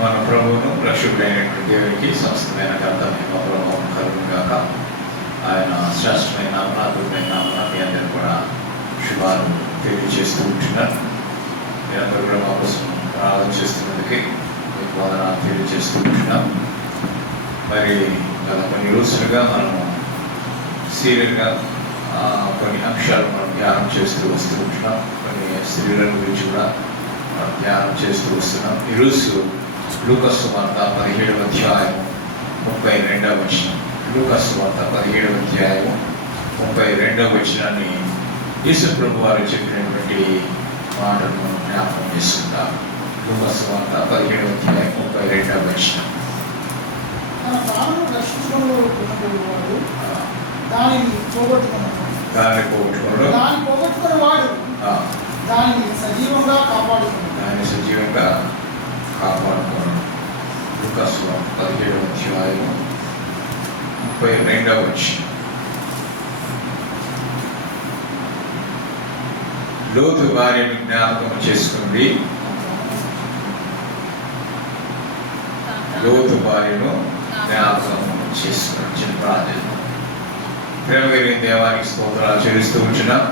మన ప్రభువును రక్షకుడైనటువంటి దేవునికి సమస్తమైన ఘనతమైన ప్రభావం కలుగుగాక. ఆయన శ్రేష్టమైన అద్భుతమైన నామమున మీ అందరూ కూడా శుభాలు తెలియజేస్తూ ఉంటున్నారు. మీరందరూ కూడా మా కోసం ప్రార్థన చేస్తున్నందుకే మీకు వందనాలు తెలియజేస్తూ ఉంటున్నాం. మరి గత కొన్ని రోజులుగా మనము సీరియల్గా కొన్ని అంశాలు మనం ధ్యానం చేస్తూ వస్తూ ఉంటున్నాం. కొన్ని స్త్రీల గురించి కూడా మనం ధ్యానం చేస్తూ వస్తున్నాం. ఈరోజు లూకా సువార్త 17వ అధ్యాయము 32వ వచనం. లూకా సువార్త 17వ అధ్యాయము 32వ వచనాన్ని యేసు ప్రభు వారు చెప్పినటువంటి మాటను జ్ఞాపకం చేసుకుంటాం. లూకా సువార్త 17వ అధ్యాయం 32వ వచనం. దానిని పోగొట్టుకున్నాడు, దానిని సజీవంగా కాపాడుకున్నాడు. లూకా సువార్త 17వ అధ్యాయం 32వ వచనం. లోతు భార్యను జ్ఞాపకం చేసుకుంది. లోతు భార్యను జ్ఞాపకం చేసుకుని ప్రార్థన. ప్రేమ కలిగిన దేవానికి స్తోత్రాలు చెల్లిస్తూ ఉంటున్నాం.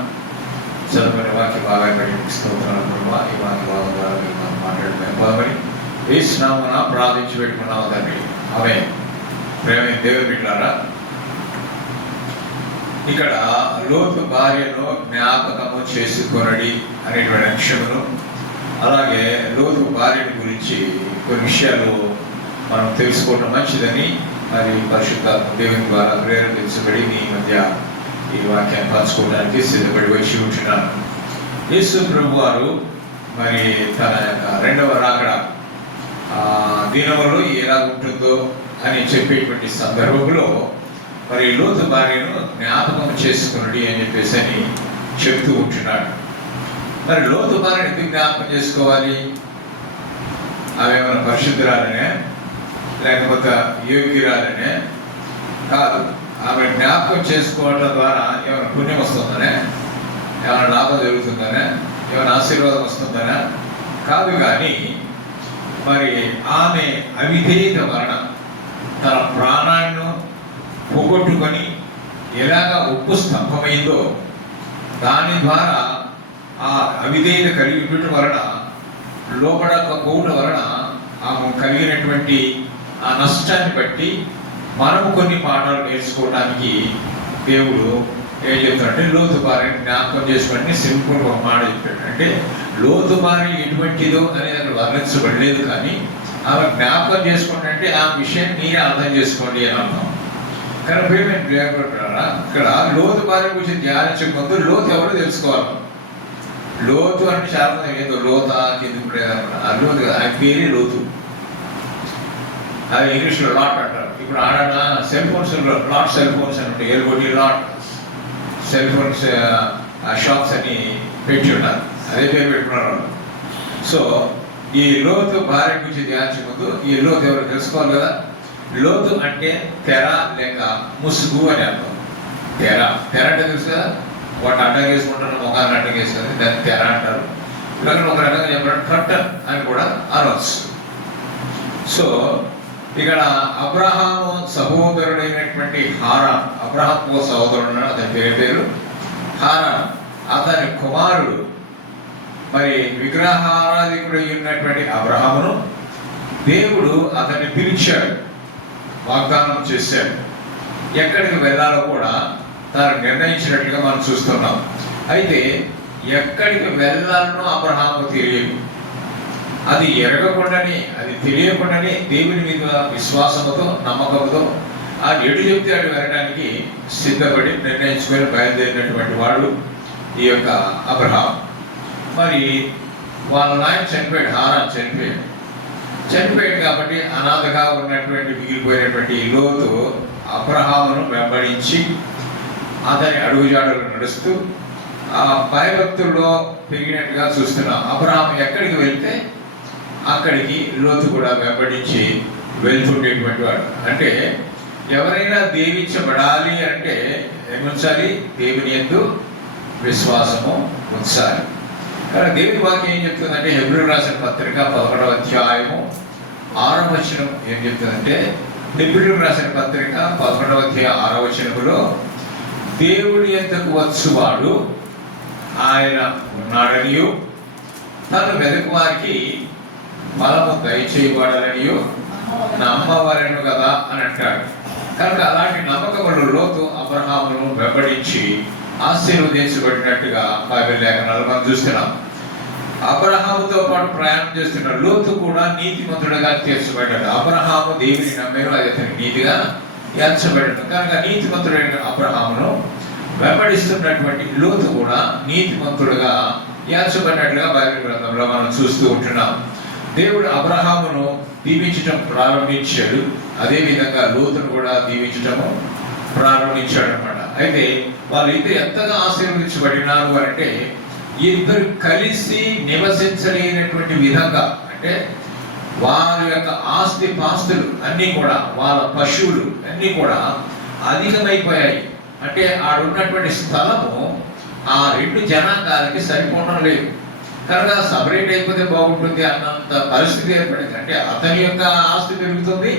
చదువుకునే వాక్య భాగాన్ని స్తోత్రాలు ప్రభావ. ఈ వాక్య భాగం ద్వారా మీరు మనం మాట్లాడుకోవాలి. వేసినామన ప్రార్థించి పెట్టుకున్నాము తండ్రి. ఆమె ప్రేమ దేవుని బిడ్డలారా, ఇక్కడ లోతు భార్యను జ్ఞాపకము చేసుకొనడి అనేటువంటి అంశమును, అలాగే లోతు భార్యను గురించి కొన్ని విషయాలు మనం తెలుసుకోవడం మంచిదని మరి పరిశుద్ధ దేవుని ద్వారా ప్రేరేపించబడి మీ మధ్య ఈ వాక్యాన్ని పంచుకోవడానికి సిద్ధపడి వచ్చి ఉంటున్నాను. యేసు ప్రభు వారు మరి తన యొక్క రెండవ రాకడ దినములు ఎలా ఉంటుందో అని చెప్పేటువంటి సందర్భంలో మరి లోతు భార్యను జ్ఞాపకం చేసుకున్నది అని చెప్పేసి అని చెప్తూ ఉంటున్నాడు. మరి లోతు భార్యను ఎందుకు జ్ఞాపకం చేసుకోవాలి? ఆమె ఏమైనా పరిశుద్ధురాలనే లేకపోతే యోగ్యురాలనే కాదు. ఆమె జ్ఞాపకం చేసుకోవడం ద్వారా ఏమైనా పుణ్యం వస్తుందనే, ఏమైనా లాభం జరుగుతుందనే, ఏమైనా ఆశీర్వాదం వస్తుందనే కాదు. కానీ మరి ఆమె అవిధేయత వలన తన ప్రాణాన్ని పోగొట్టుకొని ఎలాగ ఉప్పు స్తంభమైందో దాని ద్వారా ఆ అవిధేయత కలిగి ఉండటం వలన, లోపడకపోవడం వలన ఆమె కలిగినటువంటి ఆ నష్టాన్ని బట్టి మనము కొన్ని పాఠాలు నేర్చుకోవడానికి దేవుడు ఏం చెప్తాడంటే లోతు భార్యను జ్ఞాపకం చేసుకోండి. సింపుల్ ఒక మాట చెప్పాడు. అంటే లోతు భార్య ఎటువంటిదో అనేది వర్ణించబడలేదు, కానీ ఆమె జ్ఞాపకం చేసుకోండి అంటే ఆ విషయాన్ని మీరే అర్థం చేసుకోండి అని అర్థం. కానీ మేము లేకపోతారా ఇక్కడ లోతు భార్య గురించి ధ్యానించే ముందు లోతు ఎవరో తెలుసుకోవాలి. లోతు అంటే చాలా మంది ఏదో లోత కింద ఆ లోతు కదా, ఆయన పేరే లోతు. అది ఇంగ్లీష్లో లాట్ అంటారు. ఇప్పుడు ఆడ cell phones lot cell phones అని ఉంటాయి. ఎల్గొట్టి లాట్ సెల్ ఫోన్స్ షాప్స్ అని పెట్టి ఉన్నారు. అదే పేరు పెట్టుకున్నారు వాళ్ళు. సో ఈ లోతు భార్య గురించి ధ్యానించే ముందు ఈ లోతు ఎవరు తెలుసుకోవాలి కదా. లోతు అంటే తెర లేక ముసుగు అని అర్థం. తెర అంటే తెలుసు కదా, వాటిని అడ్డం వేసుకుంటారు, ముఖాన్ని అడ్డం వేసుకొని దాన్ని తెర అంటారు. ఇలాగ ఒక రకంగా చెప్పడం కర్టన్ అని కూడా అనవచ్చు. సో ఇక్కడ అబ్రహాము సహోదరుడైనటువంటి హారాన్, అబ్రహాము సహోదరుడు అతని పేరు హారాన్, అతని కుమారుడు మరి విగ్రహారాధికుడు ఉన్నటువంటి అబ్రహామును దేవుడు అతన్ని పిలిచాడు, వాగ్దానం చేశాడు. ఎక్కడికి వెళ్ళాలో కూడా తను నిర్ణయించినట్లుగా మనం చూస్తున్నాం. అయితే ఎక్కడికి వెళ్ళాలనో అబ్రహాము తెలియదు. అది ఎరగకుండానే, అది తెలియకుండానే దేవుని మీద విశ్వాసముతో నమ్మకంతో ఆ ఎటు చెప్తే అటు వెళ్ళడానికి సిద్ధపడి నిర్ణయించుకొని బయలుదేరినటువంటి వాడు ఈ యొక్క అబ్రహాం. మరి వాళ్ళ నాయన చనిపోయాడు, హారాన్ చనిపోయాడు కాబట్టి అనాథగా ఉన్నటువంటి మిగిలిపోయినటువంటి లోతు అబ్రహామును వెంబడించి అతని అడుగుజాడలు నడుస్తూ ఆ భయభక్తుల్లో పెరిగినట్టుగా చూస్తున్నాం. అబ్రహాం ఎక్కడికి వెళ్తే అక్కడికి లోతు కూడా వెంబడించి వెళ్తుండేటువంటి వాడు. అంటే ఎవరైనా దీవించబడాలి అంటే ఏముంచాలి? దేవుని యందు విశ్వాసము ఉంచాలి. కానీ దేవుని వాక్యం ఏం చెప్తుందంటే హెబ్రీ రాసిన పత్రిక 11వ అధ్యాయము 6వ వచనం ఏం చెప్తుందంటే, హెబ్రీయులకు రాసిన పత్రిక 11వ అధ్యాయం 6వ వచనములో, దేవుడి యొద్దకు వచ్చువాడు ఆయన ఉన్నాడనియు తను వెదకు వారికి బలము దయచేయబడాలనియు నమ్మవలెను కదా అని అంటాడు. కనుక అలాంటి నమ్మకములు లోతు అబ్రహామును వెంబడించి ఆశీర్వదించబడినట్టుగా బైబిల్ లేఖనాలు మనం చూస్తున్నాం. అబ్రహాముతో పాటు ప్రయాణం చేస్తున్న లోతు కూడా నీతిమంతుడిగా తీర్చబడ్డాడు. అబ్రహాము దేవుని నమ్మేను, అది అతనికి నీతిగా ఎంచబడ్డాడు. కనుక నీతిమంతుడైన అబ్రహామును వెంబడిస్తున్నటువంటి లోతు కూడా నీతిమంతుడుగా ఎంచబడినట్లుగా బైబిల్ గ్రంథంలో మనం చూస్తూ ఉంటున్నాం. దేవుడు అబ్రహామును దీవించటం ప్రారంభించాడు, అదేవిధంగా లోతును కూడా దీవించటము ప్రారంభించాడు అనమాట. అయితే వాళ్ళిద్దరు ఎంతగా ఆశీర్వదించబడినారు అంటే, ఇద్దరు కలిసి నివసించలేనటువంటి విధంగా, అంటే వారి యొక్క ఆస్తి పాస్తులు అన్నీ కూడా, వాళ్ళ పశువులు అన్నీ కూడా అధికమైపోయాయి. అంటే ఆడున్నటువంటి స్థలము ఆ 2 జనాంగాలకి సరిపోవడం లేదు. కనుక సపరేట్ అయిపోతే బాగుంటుంది అన్నంత పరిస్థితి ఏర్పడింది. అంటే అతని యొక్క ఆస్తి పెరుగుతుంది,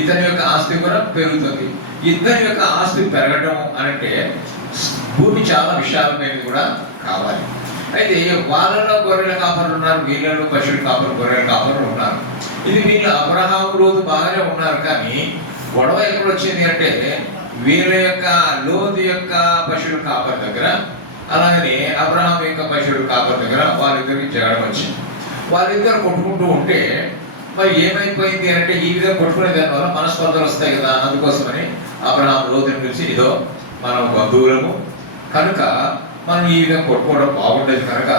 ఇతని యొక్క ఆస్తి కూడా పెరుగుతుంది. ఇద్దరి యొక్క ఆస్తి పెరగటం అంటే భూమి చాలా విశాలమైనది కూడా కావాలి. అయితే వాళ్ళలో గొర్రెల కాపరులు ఉన్నారు, వీళ్ళలో పశువుల కాపరు గొర్రెల కాపరులు ఉన్నారు. ఇది వీళ్ళు అబ్రహాము రోజు బాగానే ఉన్నారు, కానీ గొడవ ఎక్కడ వచ్చింది అంటే, వీళ్ళ యొక్క లోతు యొక్క పశువుల కాపరి దగ్గర, అలాగనే అబ్రహాం యొక్క పశువుల కాపరి దగ్గర వాళ్ళిద్దరికి జగడం వచ్చింది. వాళ్ళిద్దరు కొట్టుకుంటూ ఉంటే మరి ఏమైపోయింది అంటే, ఈ విధంగా కొట్టుకునే దానివల్ల మనస్పర్ధలు వస్తాయి కదా. అందుకోసమని అబ్రహాం లోతుని పిలిచి, ఇదో మనం బంధువులము కనుక మనం ఈ విధంగా కొట్టుకోవడం బాగుండేది, కనుక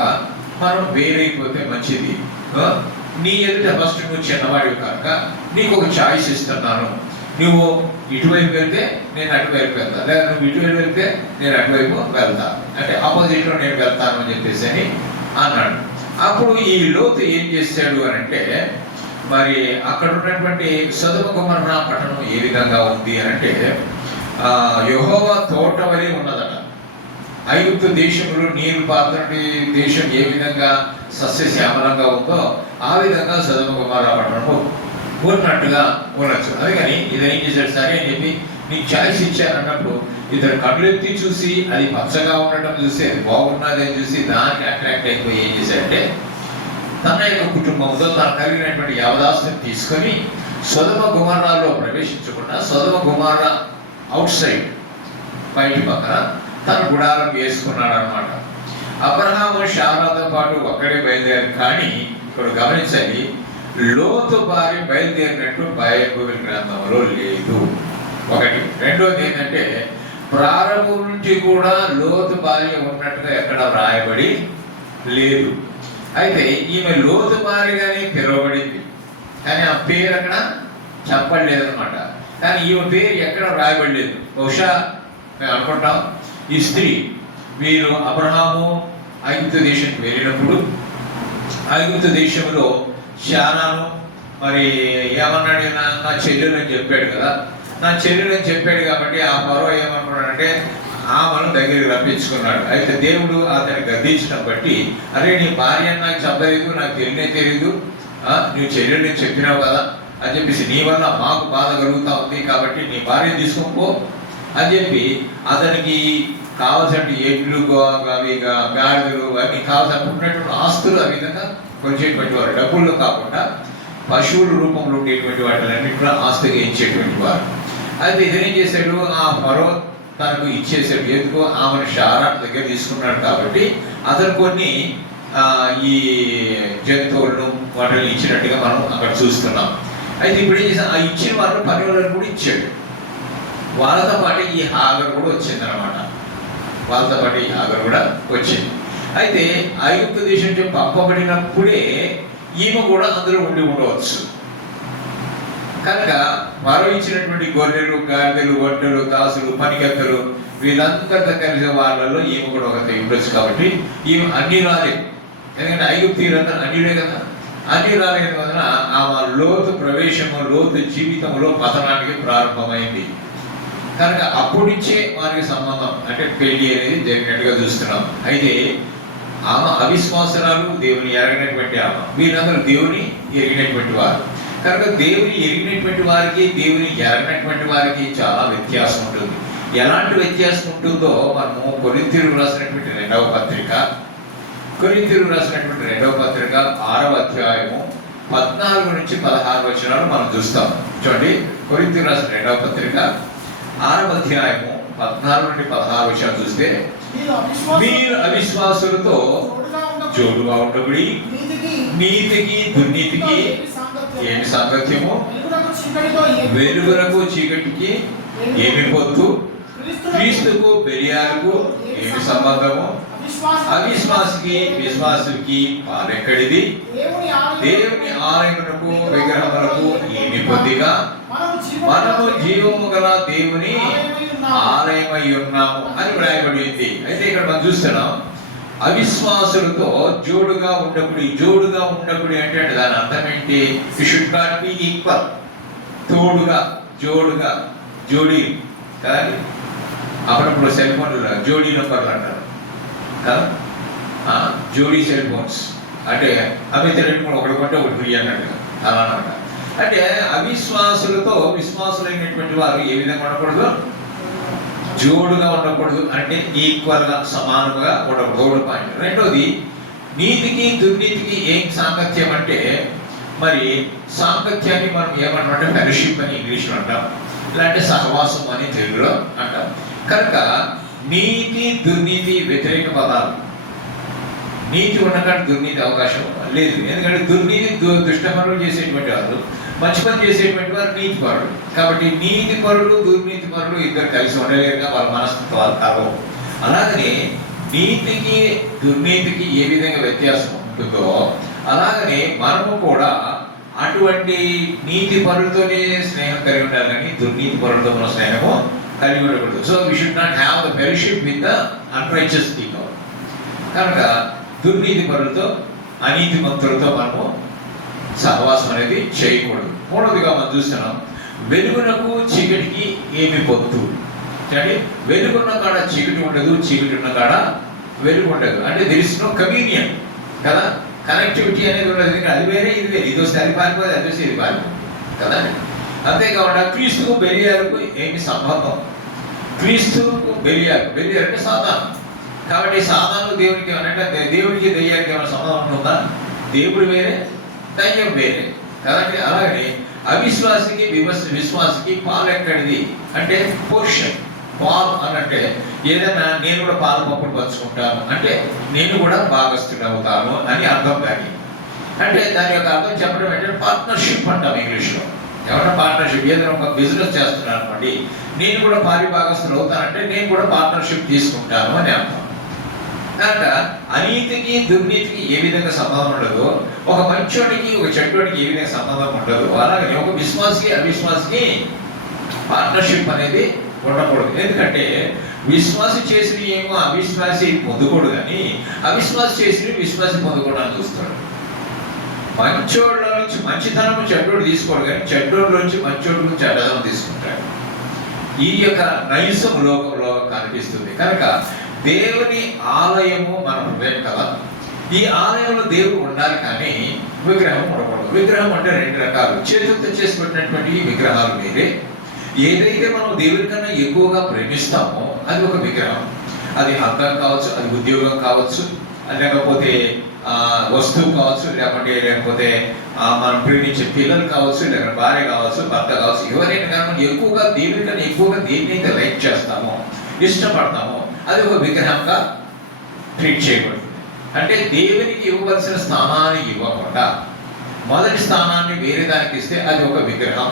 మనం వేరైపోతే మంచిది. నీ ఎదుట ఫస్ట్ నువ్వు చిన్నవాడివి కనుక నీకు ఒక ఛాయిస్ ఇస్తున్నాను. నువ్వు ఇటువైపు వెళ్తే నేను అటువైపు వెళ్తా, లేదా నువ్వు ఇటువైపు వెళ్తే నేను అటువైపు వెళ్తా, అంటే ఆపోజిట్లో నేను వెళ్తాను అని చెప్పేసి అని అన్నాడు. అప్పుడు ఈ లోతు ఏం చేశాడు అని అంటే, మరి అక్కడ ఉన్నటువంటి సొదొమ గొమొర్రా పట్టణం ఏ విధంగా ఉంది అని అంటే, యెహోవా తోట వలె ఉన్నదట. ఐగుప్తు దేశంలో నీరు పాత్రటి దేశం ఏ విధంగా సస్యశ్యామలంగా ఉందో ఆ విధంగా సొదొమ గొమొర్రా పట్టణము ఉన్నట్టుగా ఉండొచ్చు. అందుకని ఇతను ఏం చేశాడు, సరే అని చెప్పి నీకు ఛాయిస్ ఇచ్చారన్నప్పుడు ఇతను కళ్ళెత్తి చూసి అది పచ్చగా ఉండటం చూసి, అది బాగున్నది అని చూసి దానికి అట్రాక్ట్ అయిపోయి ఏం చేశాడంటే, తన యొక్క కుటుంబంతో తన కలిగినటువంటి యావదాస్తిని తీసుకొని సొదొమ గొమొర్రాలో ప్రవేశించకుండా సొదొమ గొమొర్రా అవుట్ సైడ్ బయటి పక్కన తన గుడారం వేసుకున్నాడు అనమాట. అబ్రహాము శారాతో పాటు ఒక్కడే బయలుదేరి, కానీ ఇప్పుడు గమనించాలి, లోతు భార్య బయలుదేరినట్టు బైబిల్ గ్రంథంలో లేదు. ఒకటి. రెండోది ఏంటంటే, ప్రారంభం నుంచి కూడా లోతు భార్య ఉన్నట్టుగా ఎక్కడ రాయబడి లేదు. అయితే ఈమె లోతు భార్యగానే పిలువబడింది, కానీ ఆ పేరు అక్కడ చెప్పలేదన్నమాట. కానీ ఈమె పేరు ఎక్కడ రాయబడలేదు. బహుశా మేము అనుకుంటాం, ఈ స్త్రీ వీరు అబ్రహాము ఐగుప్తు దేశానికి వెళ్ళినప్పుడు ఐగుప్తు దేశంలో శారాను మరి ఏమన్నాడు, నా చెల్లెలు అని చెప్పాడు కదా. నా చెల్లెలు అని చెప్పాడు కాబట్టి ఆ ఫరో ఏమనుకున్నాడంటే ఆమెను దగ్గరికి రప్పించుకున్నాడు. అయితే దేవుడు అతన్ని గద్దించడం బట్టి, అరే నీ భార్య నాకు చెప్పలేదు, నాకు తెలియదు, నువ్వు చెల్లెలు చెప్పినావు కదా అని చెప్పేసి, నీ వల్ల మాకు బాధ కలుగుతూ ఉంది కాబట్టి నీ భార్య తీసుకోపో అని చెప్పి అతనికి కావాల్సిన ఎడ్లు అవి గాడిదలు అవి కావాల్సినటువంటి ఆస్తులు ఆ విధంగా కొలిచేటువంటి వారు, డబ్బుల్లో కాకుండా పశువుల రూపంలో ఉండేటువంటి వాటిలన్నింటిలో ఆస్తిగా ఇచ్చేటువంటి వారు. అయితే ఇతనేం చేశాడు, ఆ ఫరో తనకు ఇచ్చేసాడు. ఎందుకు, ఆమెను శారా దగ్గర తీసుకున్నాడు కాబట్టి అతను కొన్ని ఈ జంతువులను వాటిని ఇచ్చినట్టుగా మనం అక్కడ చూస్తున్నాం. అయితే ఇప్పుడు ఏం చేశాడు, ఆ ఇచ్చిన వాళ్ళు పని వాళ్ళని కూడా ఇచ్చాడు. వాళ్ళతో పాటు ఈ హాగర్ కూడా వచ్చిందనమాట. వాళ్ళతో పాటు ఈ హాగర్ కూడా వచ్చింది. అయితే ఐగుప్తు దేశం నుంచి పంపబడినప్పుడే ఈమె కూడా అందులో ఉండి ఉండవచ్చు. కనుక మరో ఇచ్చినటువంటి గొర్రెలు, గాడిదలు, ఒడ్డలు, దాసులు, పనికత్తలు వీళ్ళందరితో కలిసి వాళ్ళలో ఈమె కూడా ఒక ఉండొచ్చు. కాబట్టి ఈమె అన్ని రాలేదు, ఎందుకంటే ఐగుప్తీయులందరూ అన్యులే కదా. అన్ని రాలేని వలన ఆమె లోతు ప్రవేశము, లోతు జీవితంలో పతనానికి ప్రారంభమైంది. కనుక అప్పటి నుంచే వారికి సంబంధం అంటే పెళ్లి అనేది జరిగినట్టుగా చూస్తున్నాం. అయితే ఆమె అవిశ్వాసరాలు, దేవుని ఎరగినటువంటి ఆమె, వీళ్ళందరూ దేవుని ఎరిగినటువంటి వారు. కనుక దేవుని ఎరిగినటువంటి వారికి దేవుని ఎరగినటువంటి వారికి చాలా వ్యత్యాసం ఉంటుంది. ఎలాంటి వ్యత్యాసం ఉంటుందో మనము కొరింథీయులకు రాసినటువంటి 2వ పత్రిక 6వ అధ్యాయము 14 నుంచి 16 వచనాలు మనం చూస్తాం. చూడండి, కొరింథీయులకు రాసిన 2వ పత్రిక 6వ అధ్యాయము 14 నుండి 16 వచనాలు చూస్తే, మీరు అవిశ్వాసులతో జోడుగా ఉండబడి నీతికి దుర్నీతికి ఏమి సాంగత్యము, వెలుగునకు చీకటికి ఏమి పొత్తు, క్రీస్తుకు బెలియాలకు ఏమి సంబంధము, అవిశ్వాసికి విశ్వాసుకి పాలెక్కడిది, దేవుని ఆలయమునకు విగ్రహములకు ఏమి పొత్తిగా, మనము జీవము గల దేవుని ఆలయమై ఉన్నాము అని వ్రాయబడింది. అయితే ఇక్కడ మనం చూస్తున్నాం, అవిశ్వాసులతో జోడుగా ఉండకుడి అంటే దాని అర్థం ఏంటి? You should not be equal. తోడుగా, జోడుగా, జోడీ కానీ అప్పుడప్పుడు సెల్ ఫోన్లు జోడీ నంబర్లు అంటారు కదా, జోడీ సెల్ ఫోన్స్ అంటే అవి రెండు ఒకటి కొంటే ఒకటి ఫ్రీ అన్నట్టుగా అలా అనమాట. అంటే అవిశ్వాసులతో విశ్వాసులైనటువంటి వారు ఏ విధంగా ఉండకూడదు? జోడుగా ఉండకూడదు, అంటే ఈక్వల్ గా సమానంగా ఉండకూడదు. పాయింట్. రెండోది, నీతికి దుర్నీతికి ఏం సాంగత్యం అంటే, మరి సాంగత్యాన్ని మనం ఏమంటామంటే ఫెలోషిప్ అని ఇంగ్లీష్లో అంటాం, ఇలాంటి సహవాసం అని తెలుగులో అంటాం. కనుక నీతి దుర్నీతి వ్యతిరేక పదాలు. నీతి ఉన్నకాడ దుర్నీతి అవకాశం లేదు. ఎందుకంటే దుర్నీతి దుష్ట పనులు చేసేటువంటి వారు, మంచి పని చేసేటువంటి వారు నీతి పరులు. కాబట్టి నీతి పరులు దుర్నీతి పరులు ఇద్దరు కలిసి ఉండలేరుగా, వాళ్ళ మనస్తత్వాలు కలవు. అలాగనే నీతికి దుర్నీతికి ఏ విధంగా వ్యత్యాసం ఉంటుందో అలాగనే మనము కూడా అటువంటి నీతి పరులతోనే స్నేహం కలిగి ఉండాలి, కానీ దుర్నీతి పరులతో మన స్నేహము కలిగి ఉండకూడదు. So we should not have the fellowship with the unrighteous people. కనుక దుర్నీతి పరులతో అనీతి మంతులతో మనము సహవాసం అనేది చేయకూడదు. మూడవదిగా మనం చూస్తున్నాం, వెలుగునకు చీకటికి ఏమి పొత్తు. అంటే వెలుగున్న కాడ చీకటి ఉండదు, చీకటి ఉన్న కాడ వెలుగు ఉండదు. అంటే దెర్ ఇస్ నో కమ్యూనియన్ కదా, కనెక్టివిటీ అనేది ఉండదు. అది వేరే ఇది వేరే, ఇది వస్తే అది పారిపోదు, అది వస్తే ఇది పారిపోదు కదా. అంతేకాకుండా క్రీస్తుకు బెలియాలకు ఏమి సంబంధం? క్రీస్తుకు బెలియాలు అంటే సాతాను. కాబట్టి సాతాను దేవునికి ఏమనంటే, దేవునికి దెయ్యానికి ఏమైనా సంబంధం ఉంటుందా? దేవుడు వేరే, దయ్యం వేరే కదండి. అలాగే అవిశ్వాసికి విశ్వాసికి పాలు ఎక్కడిది అంటే పోర్షన్. పాలు అని అంటే ఏదైనా నేను కూడా పాలు పప్పులు పంచుకుంటాను అంటే నేను కూడా భాగస్థుడు అవుతాను అని అర్థం. కానీ అంటే దాని యొక్క అర్థం చెప్పడం ఏంటంటే పార్ట్నర్షిప్ అంటాం ఇంగ్లీష్లో. ఎవరైనా పార్ట్నర్షిప్, ఏదైనా ఒక బిజినెస్ చేస్తున్నాను అనుకోండి, నేను కూడా భాగస్థుడు అవుతానంటే నేను కూడా పార్ట్నర్షిప్ తీసుకుంటాను అని అర్థం. కనుక అనీతికి దుర్నీతికి ఏ విధంగా సంబంధం ఉండదు, ఒక మంచోడికి ఒక చెడ్డోడికి ఏ విధంగా సంబంధం ఉండదు, అలాగే ఒక విశ్వాసికి అవిశ్వాసికి పార్ట్నర్షిప్ అనేది ఉండకూడదు. ఎందుకంటే విశ్వాసి చేసిన ఏమో అవిశ్వాసి పొందుకోడు, కానీ అవిశ్వాసి చేసిన విశ్వాసి పొందుకోవడానికి చూస్తాడు. మంచోళ్ళ నుంచి మంచితనం చెడ్డోడు తీసుకోడు, కానీ చెడ్డోళ్ళ నుంచి మంచోళ్ళ నుంచి చెడ్డదనం తీసుకుంటాడు. ఈ యొక్క నైజం లోకంలో కనిపిస్తుంది. కనుక దేవుని ఆలయము మన హృదయం కదా. ఈ ఆలయంలో దేవుడు ఉండాలి, కానీ విగ్రహం ఉండకూడదు. విగ్రహం అంటే రెండు రకాలు. చేతులతో చేసి పెట్టినటువంటి విగ్రహాలు వేరే. ఏదైతే మనం దేవుని కన్నా ఎక్కువగా ప్రేమిస్తామో అది ఒక విగ్రహం. అది అందం కావచ్చు, అది ఉద్యోగం కావచ్చు, లేకపోతే వస్తువు కావచ్చు, లేకపోతే మనం ప్రేమించే పిల్లలు కావచ్చు, లేకపోతే భార్య కావచ్చు, భర్త కావచ్చు, ఎవరైనా కానీ మనం ఎక్కువగా దేవుని కన్నా ఎక్కువగా దేన్నైతే లైక్ చేస్తామో, ఇష్టపడతామో అది ఒక విగ్రహంగా ట్రీట్ చేయబడుతుంది. అంటే దేవునికి ఇవ్వవలసిన స్థానాన్ని ఇవ్వకుండా మొదటి స్థానాన్ని వేరే దానికి ఇస్తే అది ఒక విగ్రహం.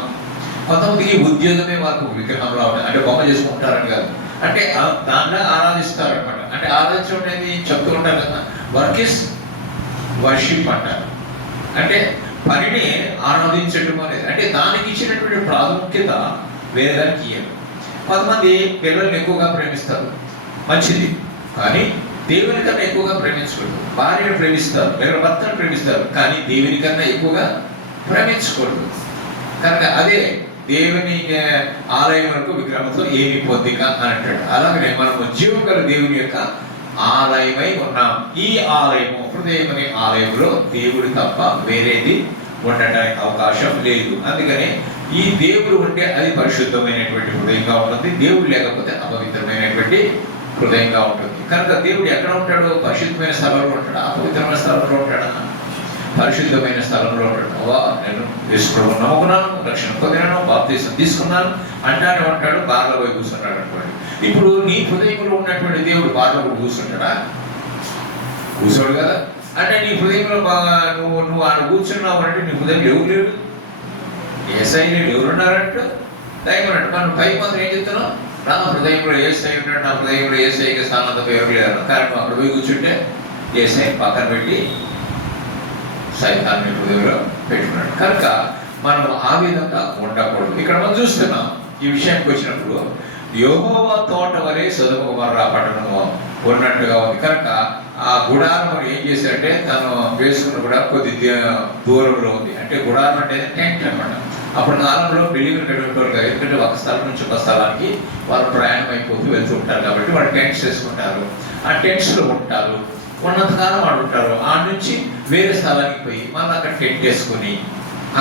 కొంతమందికి ఉద్యోగమే వాళ్ళకు ఒక విగ్రహంలో ఉంటుంది. అంటే బొమ్మ చేసుకుంటారని కాదు, అంటే దాంట్లో ఆరాధిస్తారు అనమాట. అంటే ఆరాధించడం అనేది చెప్తూ ఉంటారు కదా, వర్క్ ఇస్ వర్షిప్ అంటారు. అంటే పనిని ఆరాధించడం అనేది, అంటే దానికి ఇచ్చినటువంటి ప్రాముఖ్యత వేరే దానికి ఇయ్యరు. కొంతమంది పిల్లల్ని ఎక్కువగా ప్రేమిస్తారు, మంచిది, కానీ దేవుని కన్నా ఎక్కువగా ప్రేమించకూడదు. భార్యను ప్రేమిస్తారు, లేదా భర్తను ప్రేమిస్తారు, కానీ దేవుని కన్నా ఎక్కువగా ప్రేమించకూడదు. కనుక అదే దేవుని ఆలయం వరకు విగ్రహంతో ఏమి పొందిక అని అంటాడు. అలాగనే మనము జీవం గల దేవుని యొక్క ఆలయమై ఉన్నాం. ఈ ఆలయము, హృదయం అనే ఆలయంలో దేవుడు తప్ప వేరేది ఉండటానికి అవకాశం లేదు. అందుకని ఈ దేవుడు ఉంటే అది పరిశుద్ధమైనటువంటి హృదయంగా ఉంటుంది, దేవుడు లేకపోతే అపవిత్రమైనటువంటి హృదయంగా ఉంటుంది. కనుక దేవుడు ఎక్కడ ఉంటాడు? పరిశుద్ధమైన స్థలంలో ఉంటాడా? అపవిత్రమైన స్థలంలో ఉంటాడా? పరిశుద్ధమైన స్థలంలో ఉంటాడు. నేను యేసుప్రభువుని నమ్ముకున్నాను, రక్షణ పొందినాను, బాప్తీసం తీసుకున్నాను అంటానే ఉంటాడు, బార్లో పోయి కూర్చుంటాడు అనుకోండి. ఇప్పుడు నీ హృదయంలో ఉన్నటువంటి దేవుడు బార్లో పోయి కూర్చుంటాడా? కూర్చోడు కదా. అంటే నీ హృదయంలో నువ్వు ఆడ కూర్చున్నావు అంటే నీ హృదయం ఎవరు లేడు? ఏసై లేడు. ఎవరున్నారంట? దైవం అంటే మనం పైకి మాత్రం ఏం చెప్తున్నాం? నా హృదయంలో ఏసై ఉంటాడు, నా హృదయంలో ఏసైకి స్థానంతో ఎవరు లేరు. కానీ నువ్వు అక్కడ పోయి కూర్చుంటే ఏసై పక్కన పెట్టి సైతాన్ని హృదయంలో పెట్టుకున్నాడు. కనుక మనం ఆ విధంగా ఉండకూడదు. ఇక్కడ మనం చూస్తున్నాం ఈ విషయానికి వచ్చినప్పుడు యెహోవా తోట వలె సొదొమ గొమొర్రా పట్టణము ఉన్నట్టుగా ఉంది. కనుక ఆ గుడారం ఏం చేశాడంటే తను వేసుకున్న గుడారం కొద్ది దూరంలో ఉంది. అంటే గుడారం అంటే టెంట్ అనమాట. అప్పుడు కాలంలో బిల్డింగ్లు కట్టుకుంటారు కదా, ఎందుకంటే ఒక స్థలం నుంచి ఒక స్థలానికి వాళ్ళు ప్రయాణం అయిపోతూ వెళ్తూ ఉంటారు కాబట్టి వాళ్ళు టెంట్స్ వేసుకుంటారు. ఆ టెంట్స్లో ఉంటారు, ఉన్నంతకాలం వాళ్ళు ఉంటారు. ఆ నుంచి వేరే స్థలానికి పోయి మళ్ళీ అక్కడ టెంట్ వేసుకుని